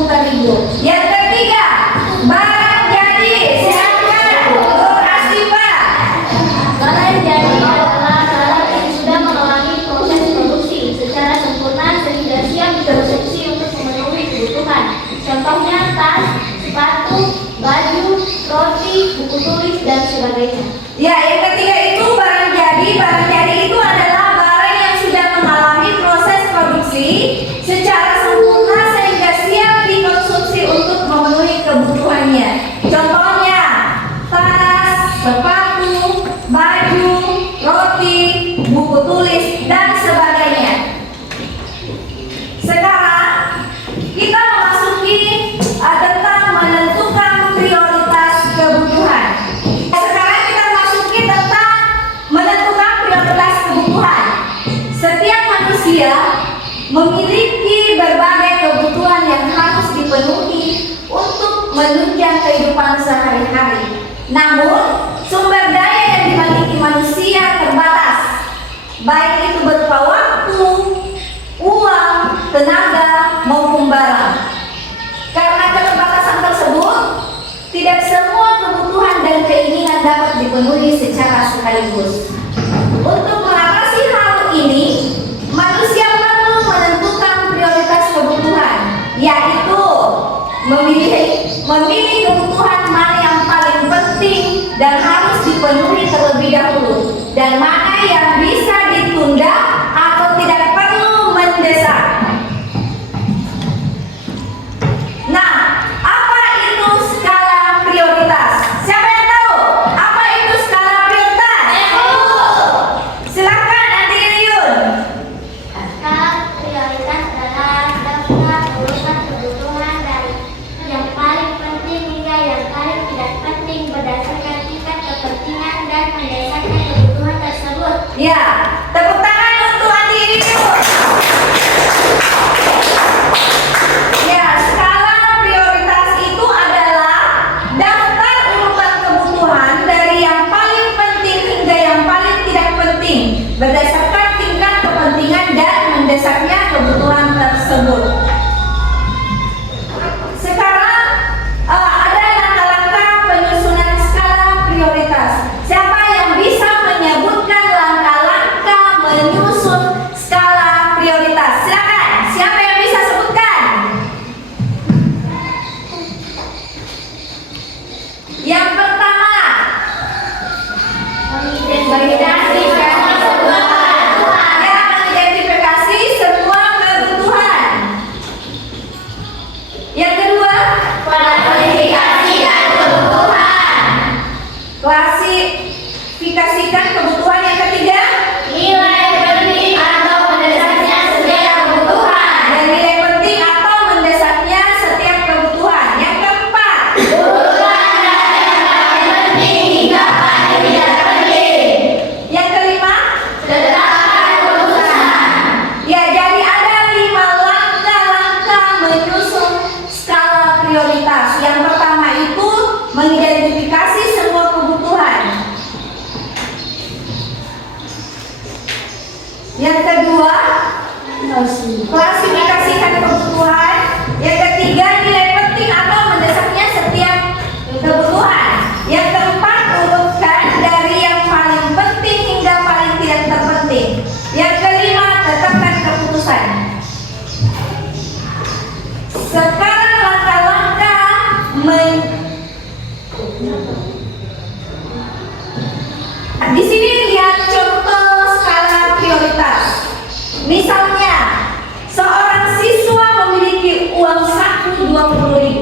Contohnya tas, sepatu, baju, roti, buku tulis, dan sebagainya. Ya, yang ketiga itu barang jadi. Barang jadi itu adalah barang yang sudah mengalami proses produksi secara sempurna sehingga siap dikonsumsi untuk memenuhi kebutuhannya. Contohnya tas, sepatu, baju, roti, buku tulis, dan sebagainya. Sekarang kita memasuki tentang menentukan prioritas kebutuhan. Sekarang kita masuki tentang menentukan prioritas kebutuhan. Setiap manusia memiliki berbagai kebutuhan yang harus dipenuhi untuk menunjang kehidupan sehari-hari. Namun, sumber daya yang dimiliki manusia terbatas, baik itu berupa waktu, uang, tenaga, maupun barang. Karena keterbatasan tersebut, tidak semua kebutuhan dan keinginan dapat dipenuhi secara sekaligus. Untuk mengatasi hal ini, manusia perlu menentukan prioritas kebutuhan, yaitu memilih kebutuhan mana yang paling penting dan harus dipenuhi terlebih dahulu, dan mana yang bisa ditunda atau tidak perlu mendesak. Nah, apa itu skala prioritas? Siapa yang tahu? Apa itu skala prioritas? Silakan Andi Riun. Skala prioritas adalah daftar urutan kebutuhan dari yang paling penting hingga yang paling tidak penting berdasarkan tingkat kepentingan dan mendasarkan kebutuhan tersebut. Ya, tepuk tangan untuk Andi Riun. Ya, skala prioritas itu adalah daftar urutan kebutuhan dari yang paling penting hingga yang paling tidak penting berdasarkan tingkat kepentingan dan mendesaknya kebutuhan tersebut. Sekarang ada langkah-langkah penyusunan skala prioritas. Siapa yang bisa menyebutkan langkah-langkah menyusun skala prioritas? Silakan. Siapa yang bisa sebutkan? Yang pertama, mengidentifikasi semua kebutuhan. Ya, mengidentifikasi semua kebutuhan. Yang kedua, klasifikasikan kebutuhan. Klasifikasikan kebutuhan. Yang ketiga, nilai penting atau mendesaknya setiap kebutuhan. Dan nilai penting atau mendesaknya setiap kebutuhan. Yang keempat, urutan dari yang paling penting hingga paling tidak penting. Yang kelima, tetapkan keputusan. Ya, jadi ada 5 langkah-langkah menyusun skala prioritas. Yang pertama itu mengidentifikasi semua kebutuhan. Yang kedua, klasifikasikan kebutuhan. Yang ketiga, nilai penting atau mendesaknya setiap kebutuhan. Yang keempat, urutkan dari yang paling penting hingga paling tidak terpenting. Yang kelima, tetapkan keputusan. Sekarang langkah-langkah di sini lihat contoh skala prioritas. Misalnya, seorang siswa memiliki uang saku 20.000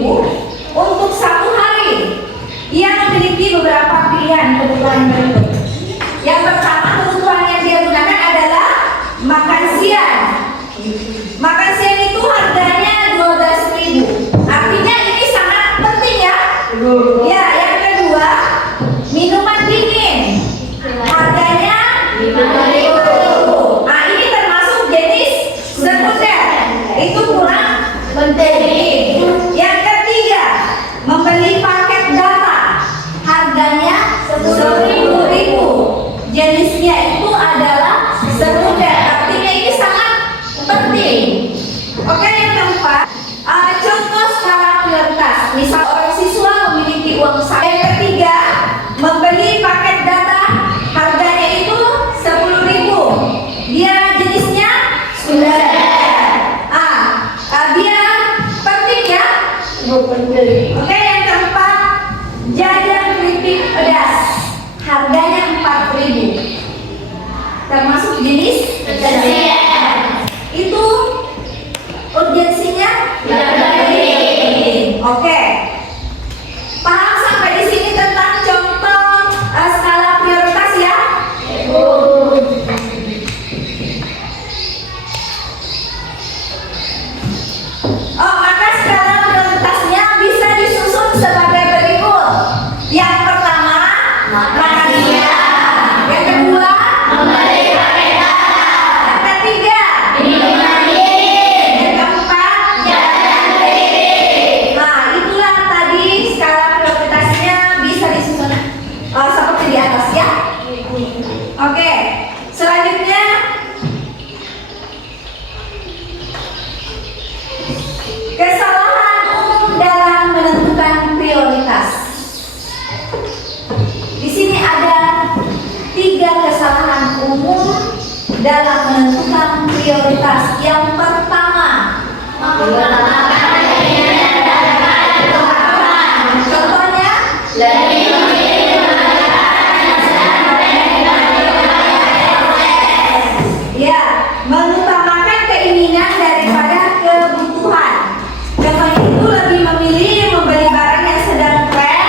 untuk 1 hari. Ia memiliki beberapa pilihan kebutuhan berikut. Yang pertama, kebutuhan yang dia gunakan adalah makan siang. Makan siang itu harganya 12.000. Artinya ini sangat penting ya. Ya, yang kedua, minuman dingin. Harganya 5.000. Nah, ini termasuk jenis sekunder. Itu kurang penting. Yang ketiga, membeli paket data. Harganya 10.000. Jenisnya itu adalah sekunder. Artinya ini sangat penting. Oke, yang keempat, contoh skala prioritas. Misal orang siswa memiliki uang saku. Yang ketiga, membeli paket data. Harganya itu 10.000. Dia jenisnya sekunder. Dia penting ya. Oke, yang keempat, jajan keripik pedas. Harganya 4.000. Termasuk jenis itu urgensinya oke. Paham sampai di sini tentang contoh skala prioritas ya? Oh, maka skala prioritasnya bisa disusun sebagai berikut. Yang pertama, makan siang. Yang kedua, yang ketiga, yang keempat, nah itulah tadi skala prioritasnya bisa disusun seperti di atas ya. Oke, selanjutnya kesalahan umum dalam menentukan prioritas. Di sini ada 3 kesalahan umum dalam menentukan prioritas. Yang pertama, contohnya, ya, mengutamakan keinginan daripada kebutuhan. Contohnya itu lebih memilih membeli barang yang sedang tren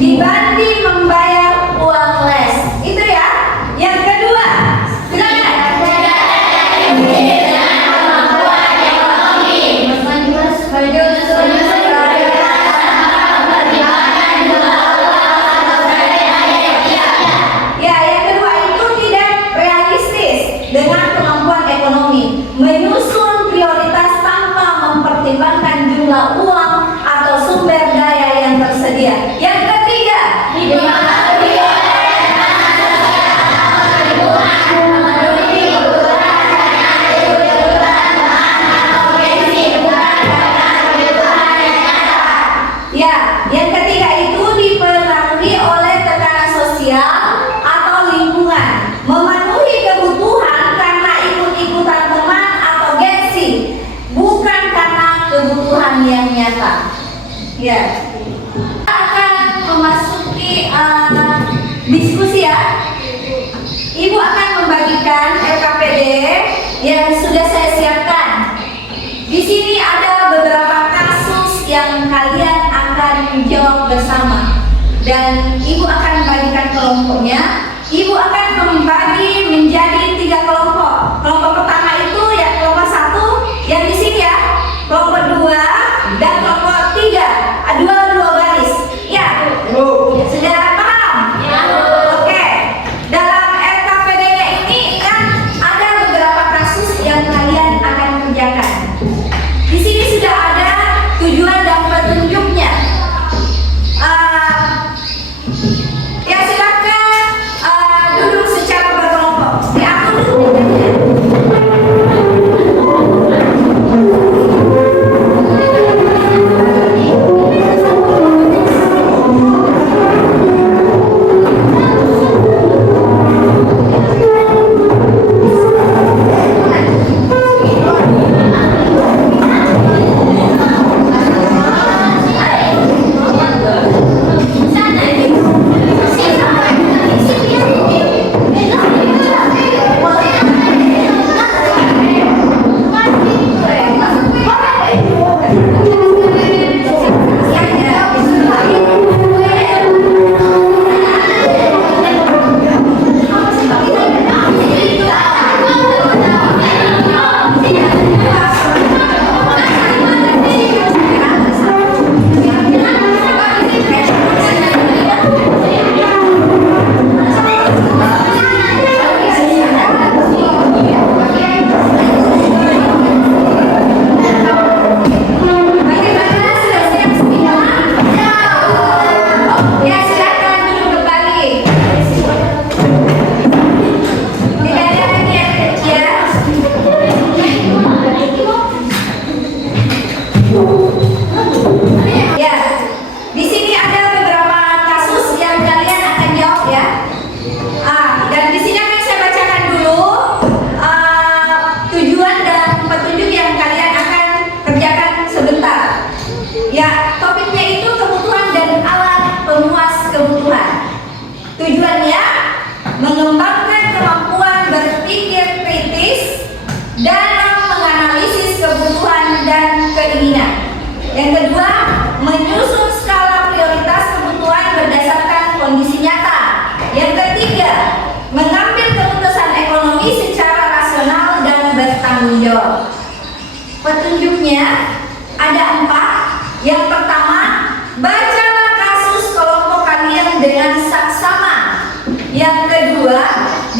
dibanding membayar uang les. Itu ya. Yang kedua, silakan. Ya, yang kedua itu tidak realistis dengan kemampuan ekonomi. Menyusun prioritas tanpa mempertimbangkan jumlah uang atau sumber daya yang tersedia. Yang ketiga, ya, yang ketiga itu dipengaruhi oleh tekanan sosial atau lingkungan, memenuhi kebutuhan karena ikut-ikutan teman atau gengsi, bukan karena kebutuhan yang nyata. Ya, kita akan memasuki diskusi ya. Ibu akan membagikan RKPD yang sudah saya siapkan. Di sini ada beberapa kasus yang kalian akan jawab bersama, dan ibu akan membagikan kelompoknya. Ibu akan membagi menjadi 3 kelompok. Kelompok pertama itu ya kelompok 1 yang di sini ya, kelompok 2 dan kelompok 3. Dua baris. Ya. Sudah paham? Oke. Dalam RKPD-nya ini kan ada beberapa kasus yang kalian akan kerjakan. Di sini sudah ada tujuan dan petunjuknya. Ya silakan menyusun skala prioritas kebutuhan berdasarkan kondisi nyata. Yang ketiga, mengambil keputusan ekonomi secara rasional dan bertanggung jawab. Petunjuknya ada 4. Yang pertama, bacalah kasus kelompok kalian dengan saksama. Yang kedua,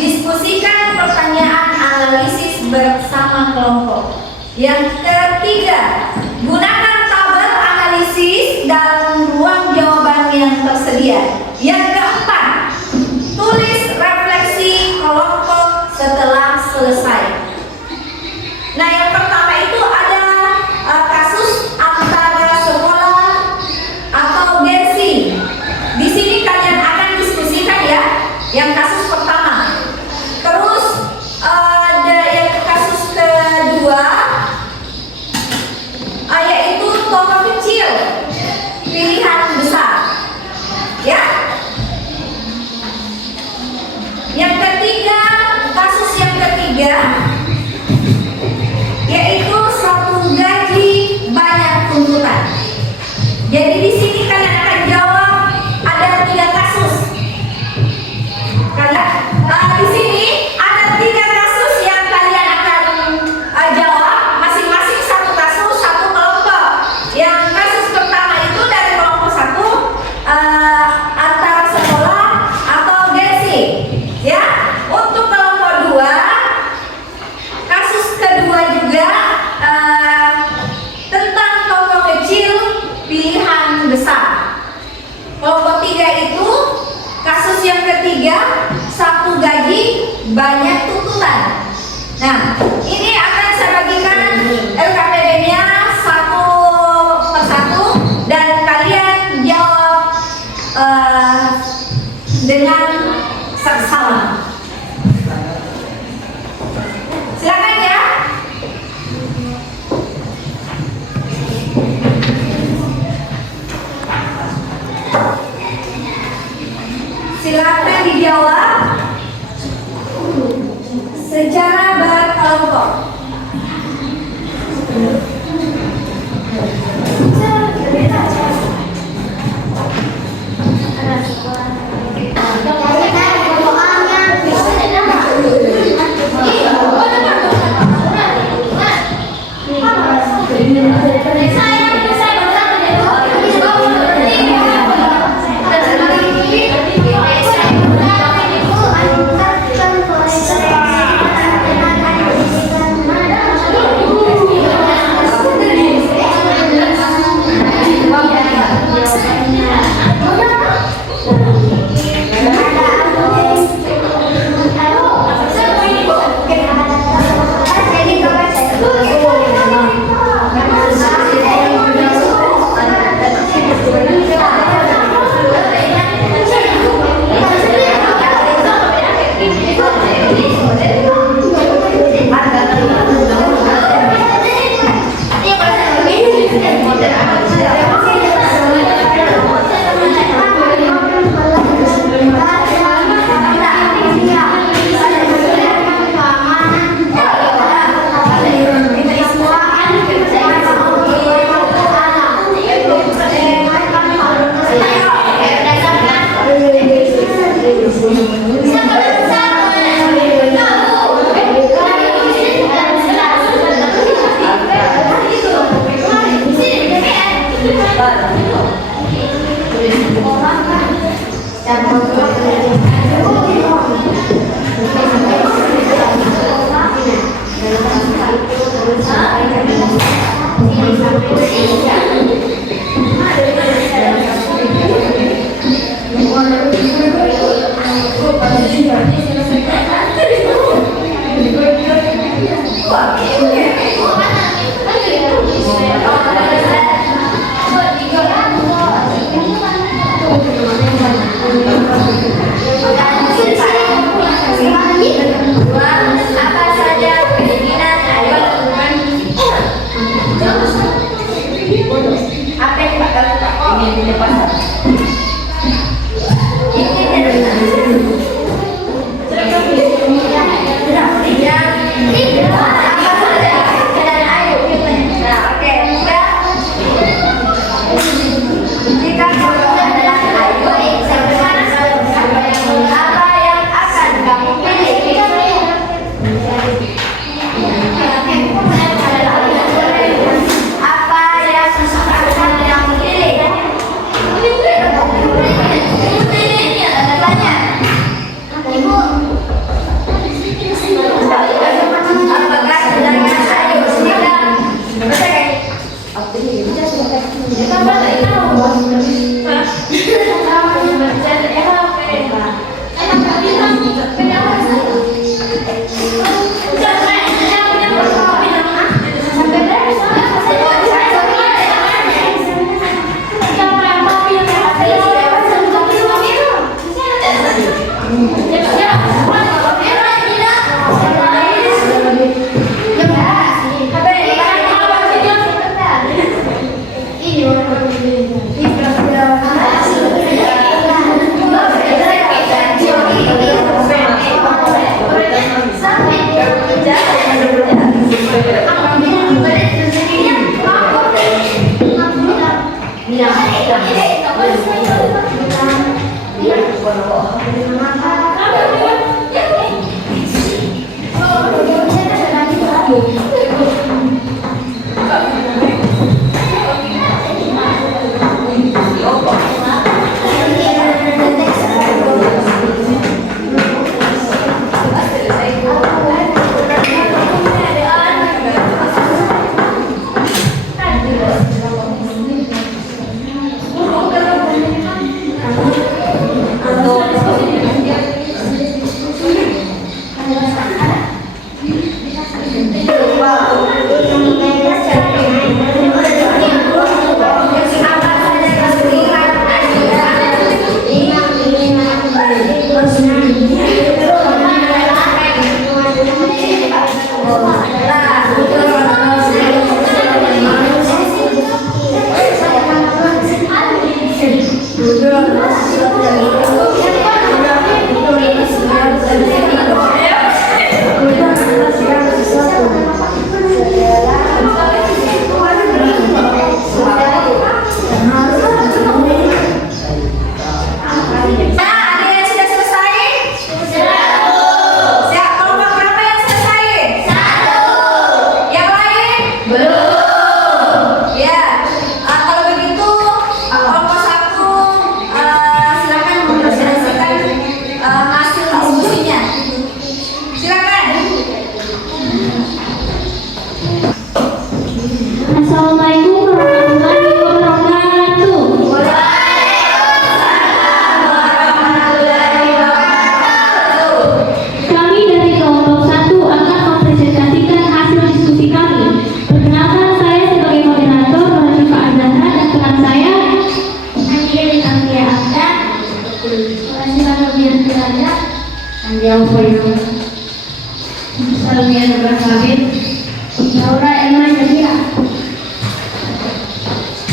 diskusikan pertanyaan analisis bersama kelompok. Yang ketiga, gunakan tabel analisis dalam ruang jawaban yang tersedia. Yang keempat, tulis refleksi kelompok setelah selesai. Nah, yang pertama itu ada kasus antara sekolah atau gengsi. Di sini kalian akan diskusikan ya, yang kasus pertama. Terus ada yang kasus kedua, yaitu tokoh kecil pilihan besar, ya. Yang ketiga, kasus yang ketiga, yaitu satu gaji banyak tuntutan. Jadi di sini kalian akan jawab ada 3 kasus. Karena di sini ada 3 kasus yang kalian akan jawab, masing-masing satu kasus, satu kelompok. Yang kasus pertama itu dari kelompok 1, antara sekolah atau gengsi, ya. Untuk kelompok 2, kasus kedua juga tentang tokoh kecil pilihan besar. Kelompok 3 itu kasus yang ketiga, satu gaji banyak tuntutan. Nah, ini akan saya bagikan LKPD-nya satu persatu dan kalian jawab dengan saksama. Silakan ya. Silakan dijawab secara berkelompok.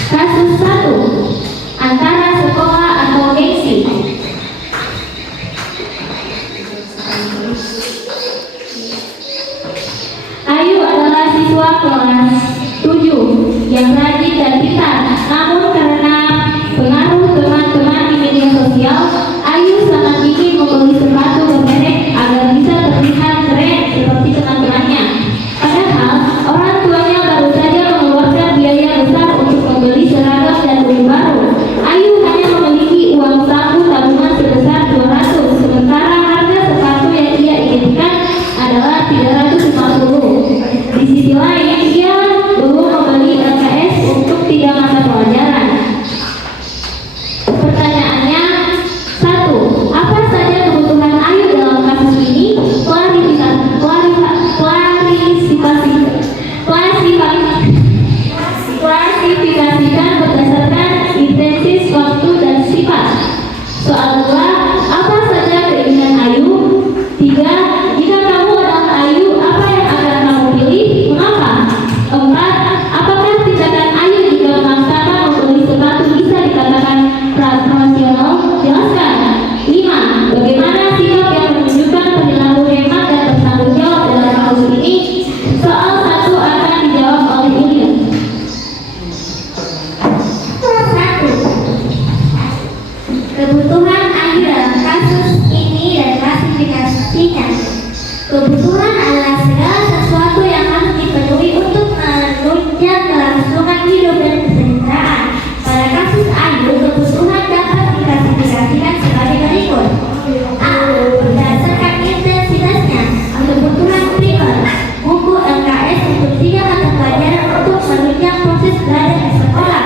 Kasus 1. Antara sekolah atau gengsi. Ayu adalah siswa kelas 7 yang rajin dan pintar. Namun karena pengaruh teman-teman di media sosial, Ayu sangat ingin membeli sepatu bermerek agar bisa terlihat keren seperti teman-temannya. Padahal orang tuanya baru saja mengeluarkan biaya besar untuk membeli seragam dan baju baru. Ayu hanya memiliki uang saku tabungan sebesar 200, sementara harga sepatu yang ia inginkan adalah 350. Di sisi lain, ia belum membeli LKS untuk 3 mata pelajaran. Pertanyaannya, 1. Apa saja kebutuhan Ayu dalam kasus ini? Klasifikasikan berdasarkan intensitas waktu dan sifat. Soal 2. Apa saja keinginan Ayu? 3. Jika kamu adalah Ayu, apa yang akan kamu pilih? Mengapa? 4. Apakah tindakan Ayu jika memaksakan membeli sepatu bisa dikatakan rasional? Jelaskan. 5. Bagaimana sikap yang menunjukkan perilaku hemat dan bertanggung jawab dalam kasus ini? Soal 1 akan dijawab oleh Ilya. 1. Kebutuhan Ayu dalam kasus ini dan klasifikasinya. Kebutuhan adalah segala sesuatu yang harus dipenuhi untuk menunjang kelangsungan hidup dan kesejahteraan. Pada kasus Ayu, kebutuhan dapat diklasifikasikan sebagai berikut. A. Berdasarkan intensitasnya, kebutuhan primer, buku LKS untuk 3 mata pelajaran untuk menunjang proses belajar di sekolah.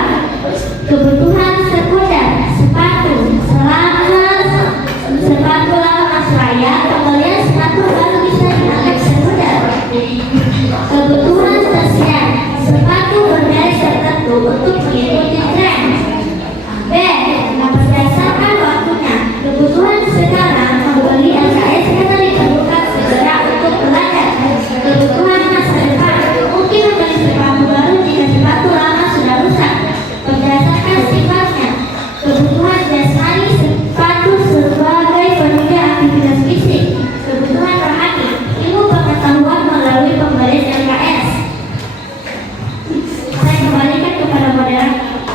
Kebutuhan sekunder, sepatu, sepatu lawas raya, pembelian sepatu baru bisa dianggap sekunder. Kebutuhan tersier, sepatu bermerek tertentu untuk mengikuti tren. B. Berdasarkan waktunya, kebutuhan sekarang membeli LKS karena diperlukan segera untuk belajar. Kebutuhan masa depan, mungkin membeli sepatu baru jika sepatu lama sudah rusak. Berdasarkan sifatnya, kebutuhan jasmani, sepatu sebagai penunjang aktivitas fisik. Kebutuhan rohani, ilmu pengetahuan melalui pemberian LKS. Saya kembalikan kepada moderator.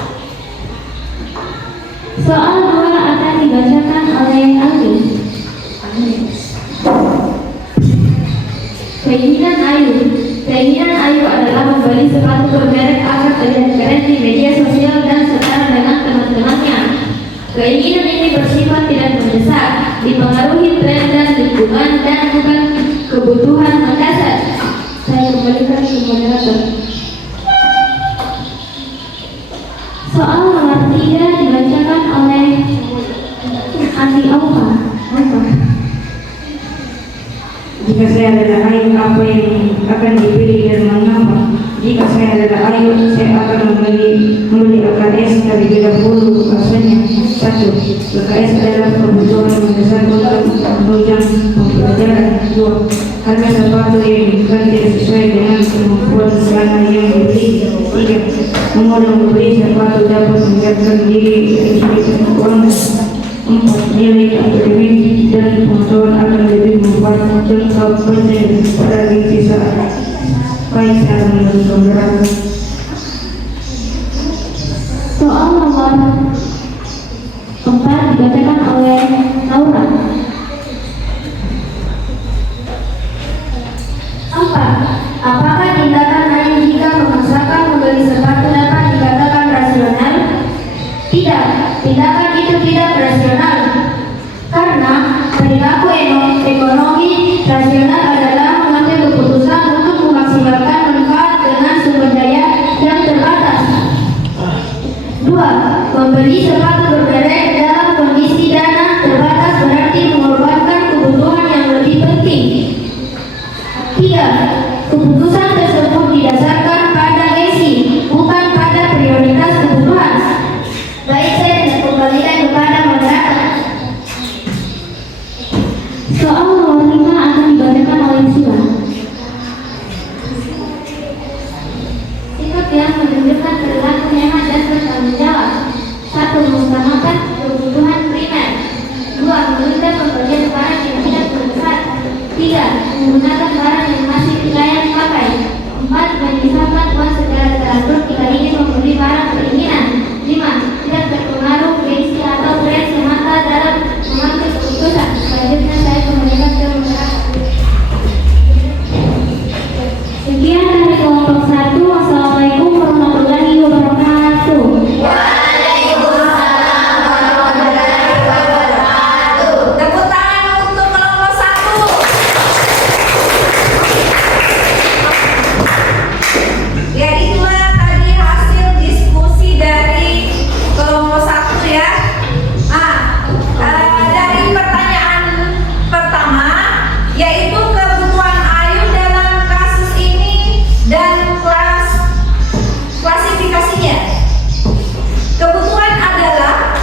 Soal 2 akan dibacakan oleh Aldi. Keinginan Ayu adalah membeli sepatu bermerek agar terlihat keren di media sosial dan setara dengan teman-temannya. Keinginan ini bersifat tidak mendesak, dipengaruhi tren dan lingkungan dan bukan kebutuhan mendasar. Saya kembalikan ke moderator. Soal nomor 3 dibacakan oleh Andi Aupa. Jika saya adalah Ayu, apa yang akan dipilih dan mengapa? Jika saya adalah Ayu, saya akan membeli LKS dari beda dulu. Rasanya 1. LKS adalah kebutuhan mendasar untuk menunjang pembelajaran. 2. Harga sepatu yang diberikan tidak sesuai dengan kemampuan selama yang dibeli. 3. Memodal membeli sepatu dapat meningkatkan diri dari keuangan. 4. Nilai akademik dan pengetahuan akan lebih membuat lengkap penting pada diri saat Faisal menunjukkan. Soal nomor 4 dibacakan oleh Laura. 4. Apakah tindakan Ayu jika memaksakan membeli sepatu dapat dikatakan rasional? Tidak, tindakan itu tidak rasional. Karena perilaku ekonomi rasional adalah mengambil keputusan untuk memaksimalkan manfaat dengan sumber daya yang terbatas. 2. Membeli sepatu bermerek dalam kondisi dana terbatas berarti mengorbankan kebutuhan yang lebih penting. 3. Keputusan tersebut didasarkan pada gengsi, bukan pada prioritas kebutuhan. Baik, saya kembalikan kepada moderator. Soal nomor 5 akan dibacakan oleh Sila. Sikap yang menunjukkan perilaku hemat dan bertanggung jawab. 1. Mengutamakan kebutuhan primer. 2. Menunda pembelian barang yang tidak bermanfaat. 3. Menggunakan barang yang masih layak pakai. 4. Menyisihkan uang secara teratur jika ingin membeli barang keinginan. 5. Tidak terpengaruh gengsi atau tren semata dalam mengambil keputusan. Selanjutnya saya kembalikan ke moderator. Sekian dari kelompok 1. Wassalamualaikum warahmatullahi wabarakatuh. Tepuk tangan untuk kelompok 1. Ya, itulah tadi hasil diskusi dari kelompok 1 ya. Dari pertanyaan pertama, yaitu kebutuhan Ayu dalam kasus ini dan klasifikasinya. Kebutuhan adalah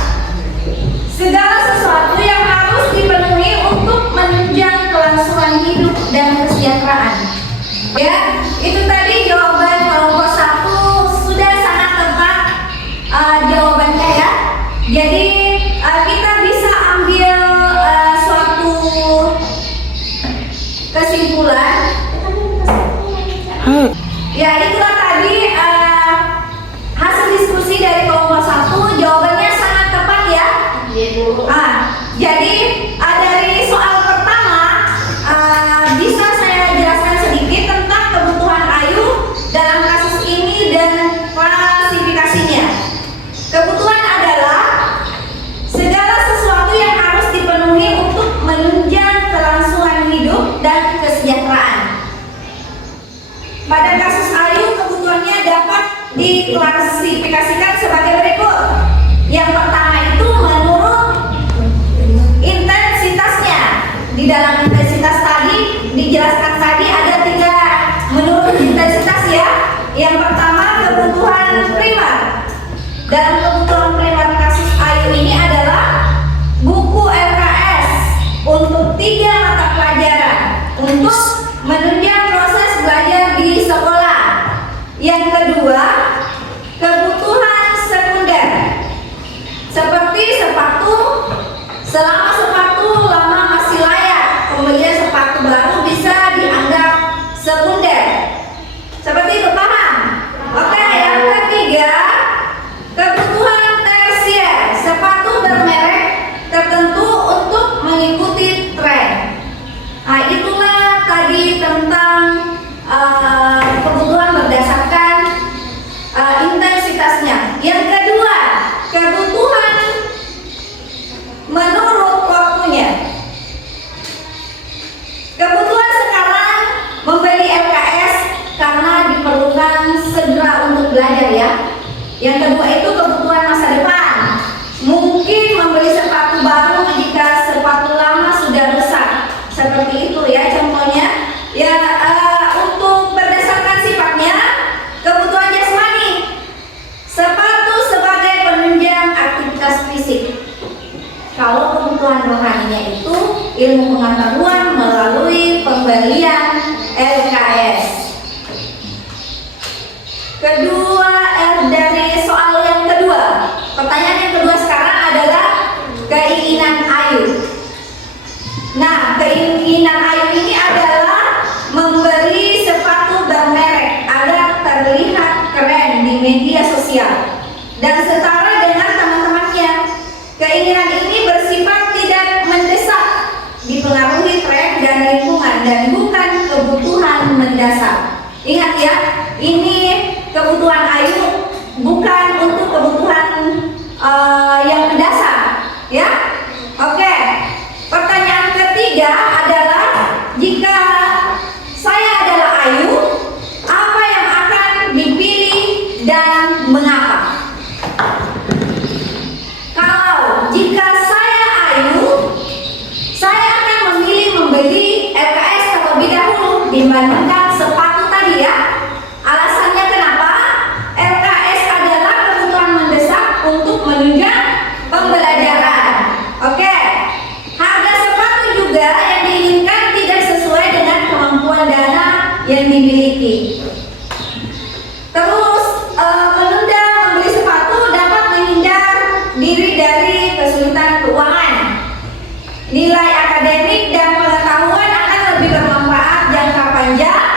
segala sesuatu yang harus dipenuhi untuk menunjang kelangsungan hidup dan kesejahteraan. Ya, itu tadi jawaban kelompok 1 sudah sangat tepat jawabannya ya. Jadi kita bisa ambil suatu kesimpulan. Ya, itulah tadi hasil diskusi dari kelompok 1. Jawabannya sangat tepat ya. Jadi dari soal pertama bisa saya jelaskan sedikit tentang kebutuhan Ayu dalam kasus ini dan klasifikasinya. Kebutuhan adalah segala sesuatu yang harus dipenuhi untuk menunjang kelangsungan hidup dan kesejahteraan. Pada kasus Ayu, kebutuhannya dapat diklasifikasikan sebagai berikut. kebutuhan primer kasus Ayu ini adalah buku LKS untuk 3 mata pelajaran untuk menunjang proses belajar di sekolah. Yang kedua, kebutuhan sekunder seperti sepatu. Selama sepatu lama masih layak, pembelian sepatu baru bisa dianggap sekunder. Seperti itu, paham? Oke, yang ketiga, kebutuhan tersier, sepatu bermerek tertentu untuk mengikuti tren. Nah, itulah tadi tentang kebutuhan berdasarkan intensitasnya. Yang kedua, kebutuhan menurut waktunya. Kebutuhan sekarang membeli LKS karena diperlukan segera untuk belajar ya. Yang kedua itu kebutuhan masa depan. Mungkin membeli sepatu baru jika sepatu lama sudah rusak. Seperti itu ya contohnya. Ya untuk berdasarkan sifatnya, kebutuhan jasmani. Sepatu sebagai penunjang aktivitas fisik. Kalau kebutuhan rohaninya itu ilmu pengetahuan melalui pembelian LKS. Kedua, dari soal yang kedua, pertanyaan yang kedua sekarang adalah keinginan Ayu. Nah, keinginan Ayu ini adalah membeli sepatu bermerek agar terlihat keren di media sosial dan setara dengan teman-temannya. Keinginan ini bersifat tidak mendesak, dipengaruhi tren dan lingkungan dan bukan kebutuhan mendasar. Ingat ya, ini kebutuhan Ayu bukan untuk kebutuhan yang mendasar, ya. Oke. Pertanyaan ketiga adalah jika saya adalah Ayu, apa yang akan dipilih dan mengapa? Kalau jika saya Ayu, saya akan memilih membeli LKS terlebih dahulu dibandingkan sepatu tadi ya. Alasannya kenapa? LKS adalah kebutuhan mendesak untuk menunjang pembelajaran. Oke. Harga sepatu juga yang diinginkan tidak sesuai dengan kemampuan dana yang dimiliki. Terus menunda membeli sepatu dapat menghindar diri dari kesulitan keuangan. Nilai akademik dan pengetahuan akan lebih bermanfaat jangka panjang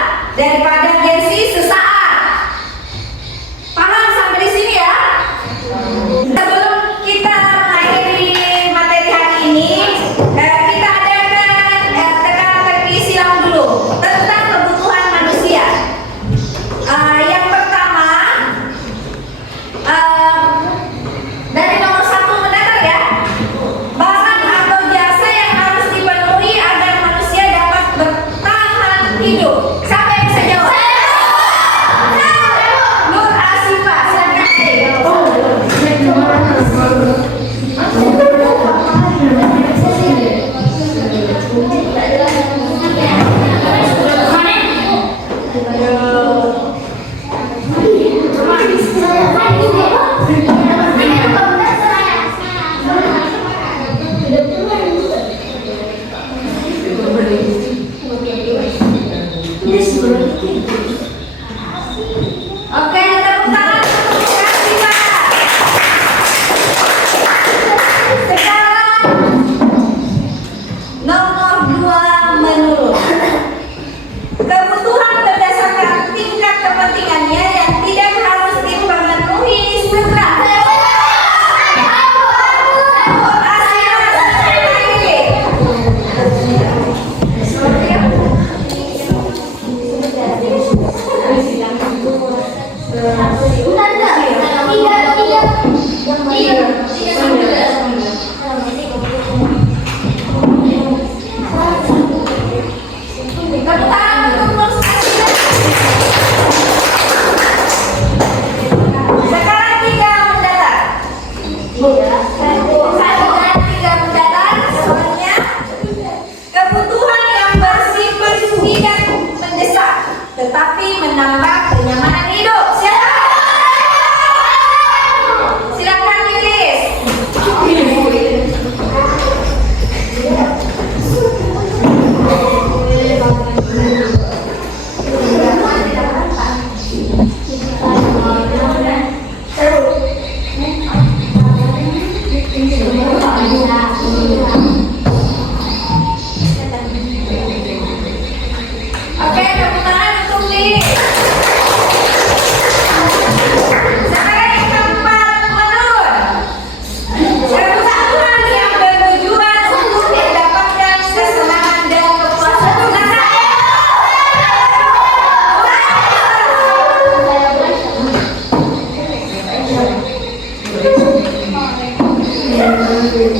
Tepuk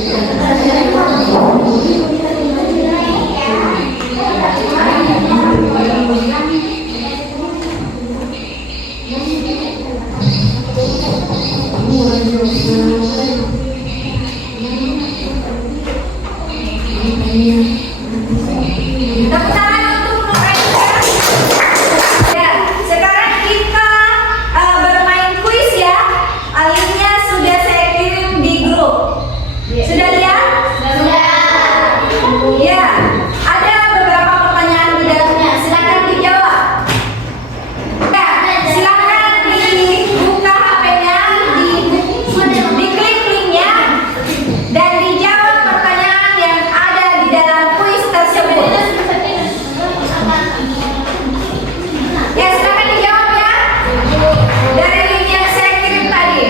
tangan untuk mereka. Ya, sekarang kita bermain kuis ya. Linknya sudah saya kirim di grup. Sudah lihat? Sudah. Ya, ada beberapa pertanyaan di dalamnya. Silakan dijawab. Ya, silakan dibuka HP-nya, diklik linknya, dan dijawab pertanyaan yang ada di dalam kuis tersebut. Ya, silakan dijawab ya. Dari link yang saya kirim tadi.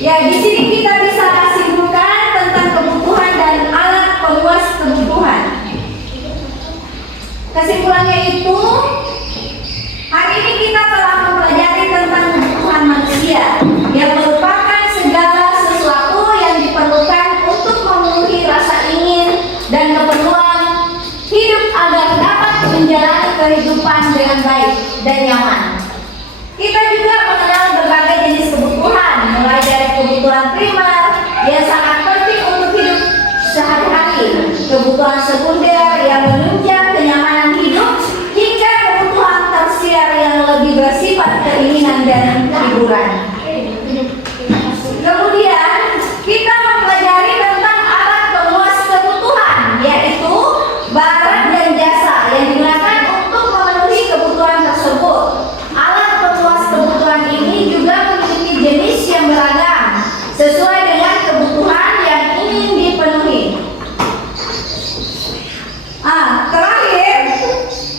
Ya, di sini kita bisa simpulkan tentang kebutuhan dan alat peluas kebutuhan. Kesimpulannya itu, hari ini kita telah mempelajari tentang kebutuhan manusia yang merupakan segala sesuatu yang diperlukan untuk memenuhi rasa ingin dan keperluan hidup agar dapat menjalani kehidupan dengan baik dan nyaman. Kita juga mengenal berbagai jenis kebutuhan, mulai dari kebutuhan primer yang sangat penting untuk hidup sehari-hari, kebutuhan sekunder yang menunjang kenyamanan hidup, hingga kebutuhan tersier yang lebih bersifat keinginan dan hiburan. Kemudian kita mempelajari tentang alat peluas kebutuhan, yaitu barang dan jasa yang digunakan untuk memenuhi kebutuhan tersebut. Alat peluas kebutuhan ini juga memiliki jenis yang beragam sesuai dengan kebutuhan yang ingin dipenuhi. Terakhir,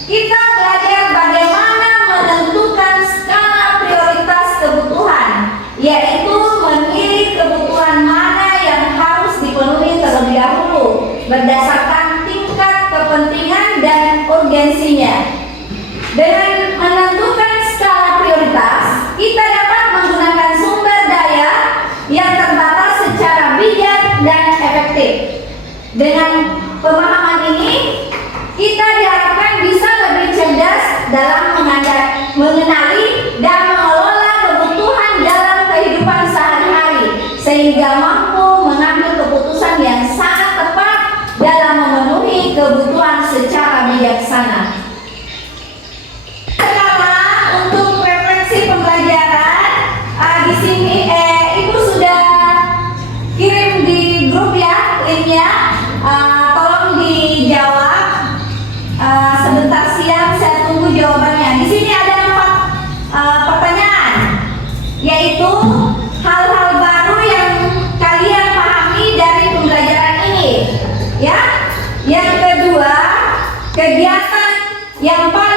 kita belajar bagaimana menentukan skala prioritas kebutuhan, yaitu memilih kebutuhan mana yang harus dipenuhi terlebih dahulu berdasarkan tingkat kepentingan dan urgensinya. Dengan menentukan skala prioritas, kita dapat menggunakan sumber daya yang terbatas secara bijak dan efektif. Dengan pemahaman ini, kita diharapkan bisa lebih cerdas dalam mengenali dan mengelola kebutuhan dalam kehidupan sehari-hari, sehingga mampu mengambil keputusan yang sangat tepat dalam memenuhi kebutuhan Ya. Yang kedua, kegiatan yang paling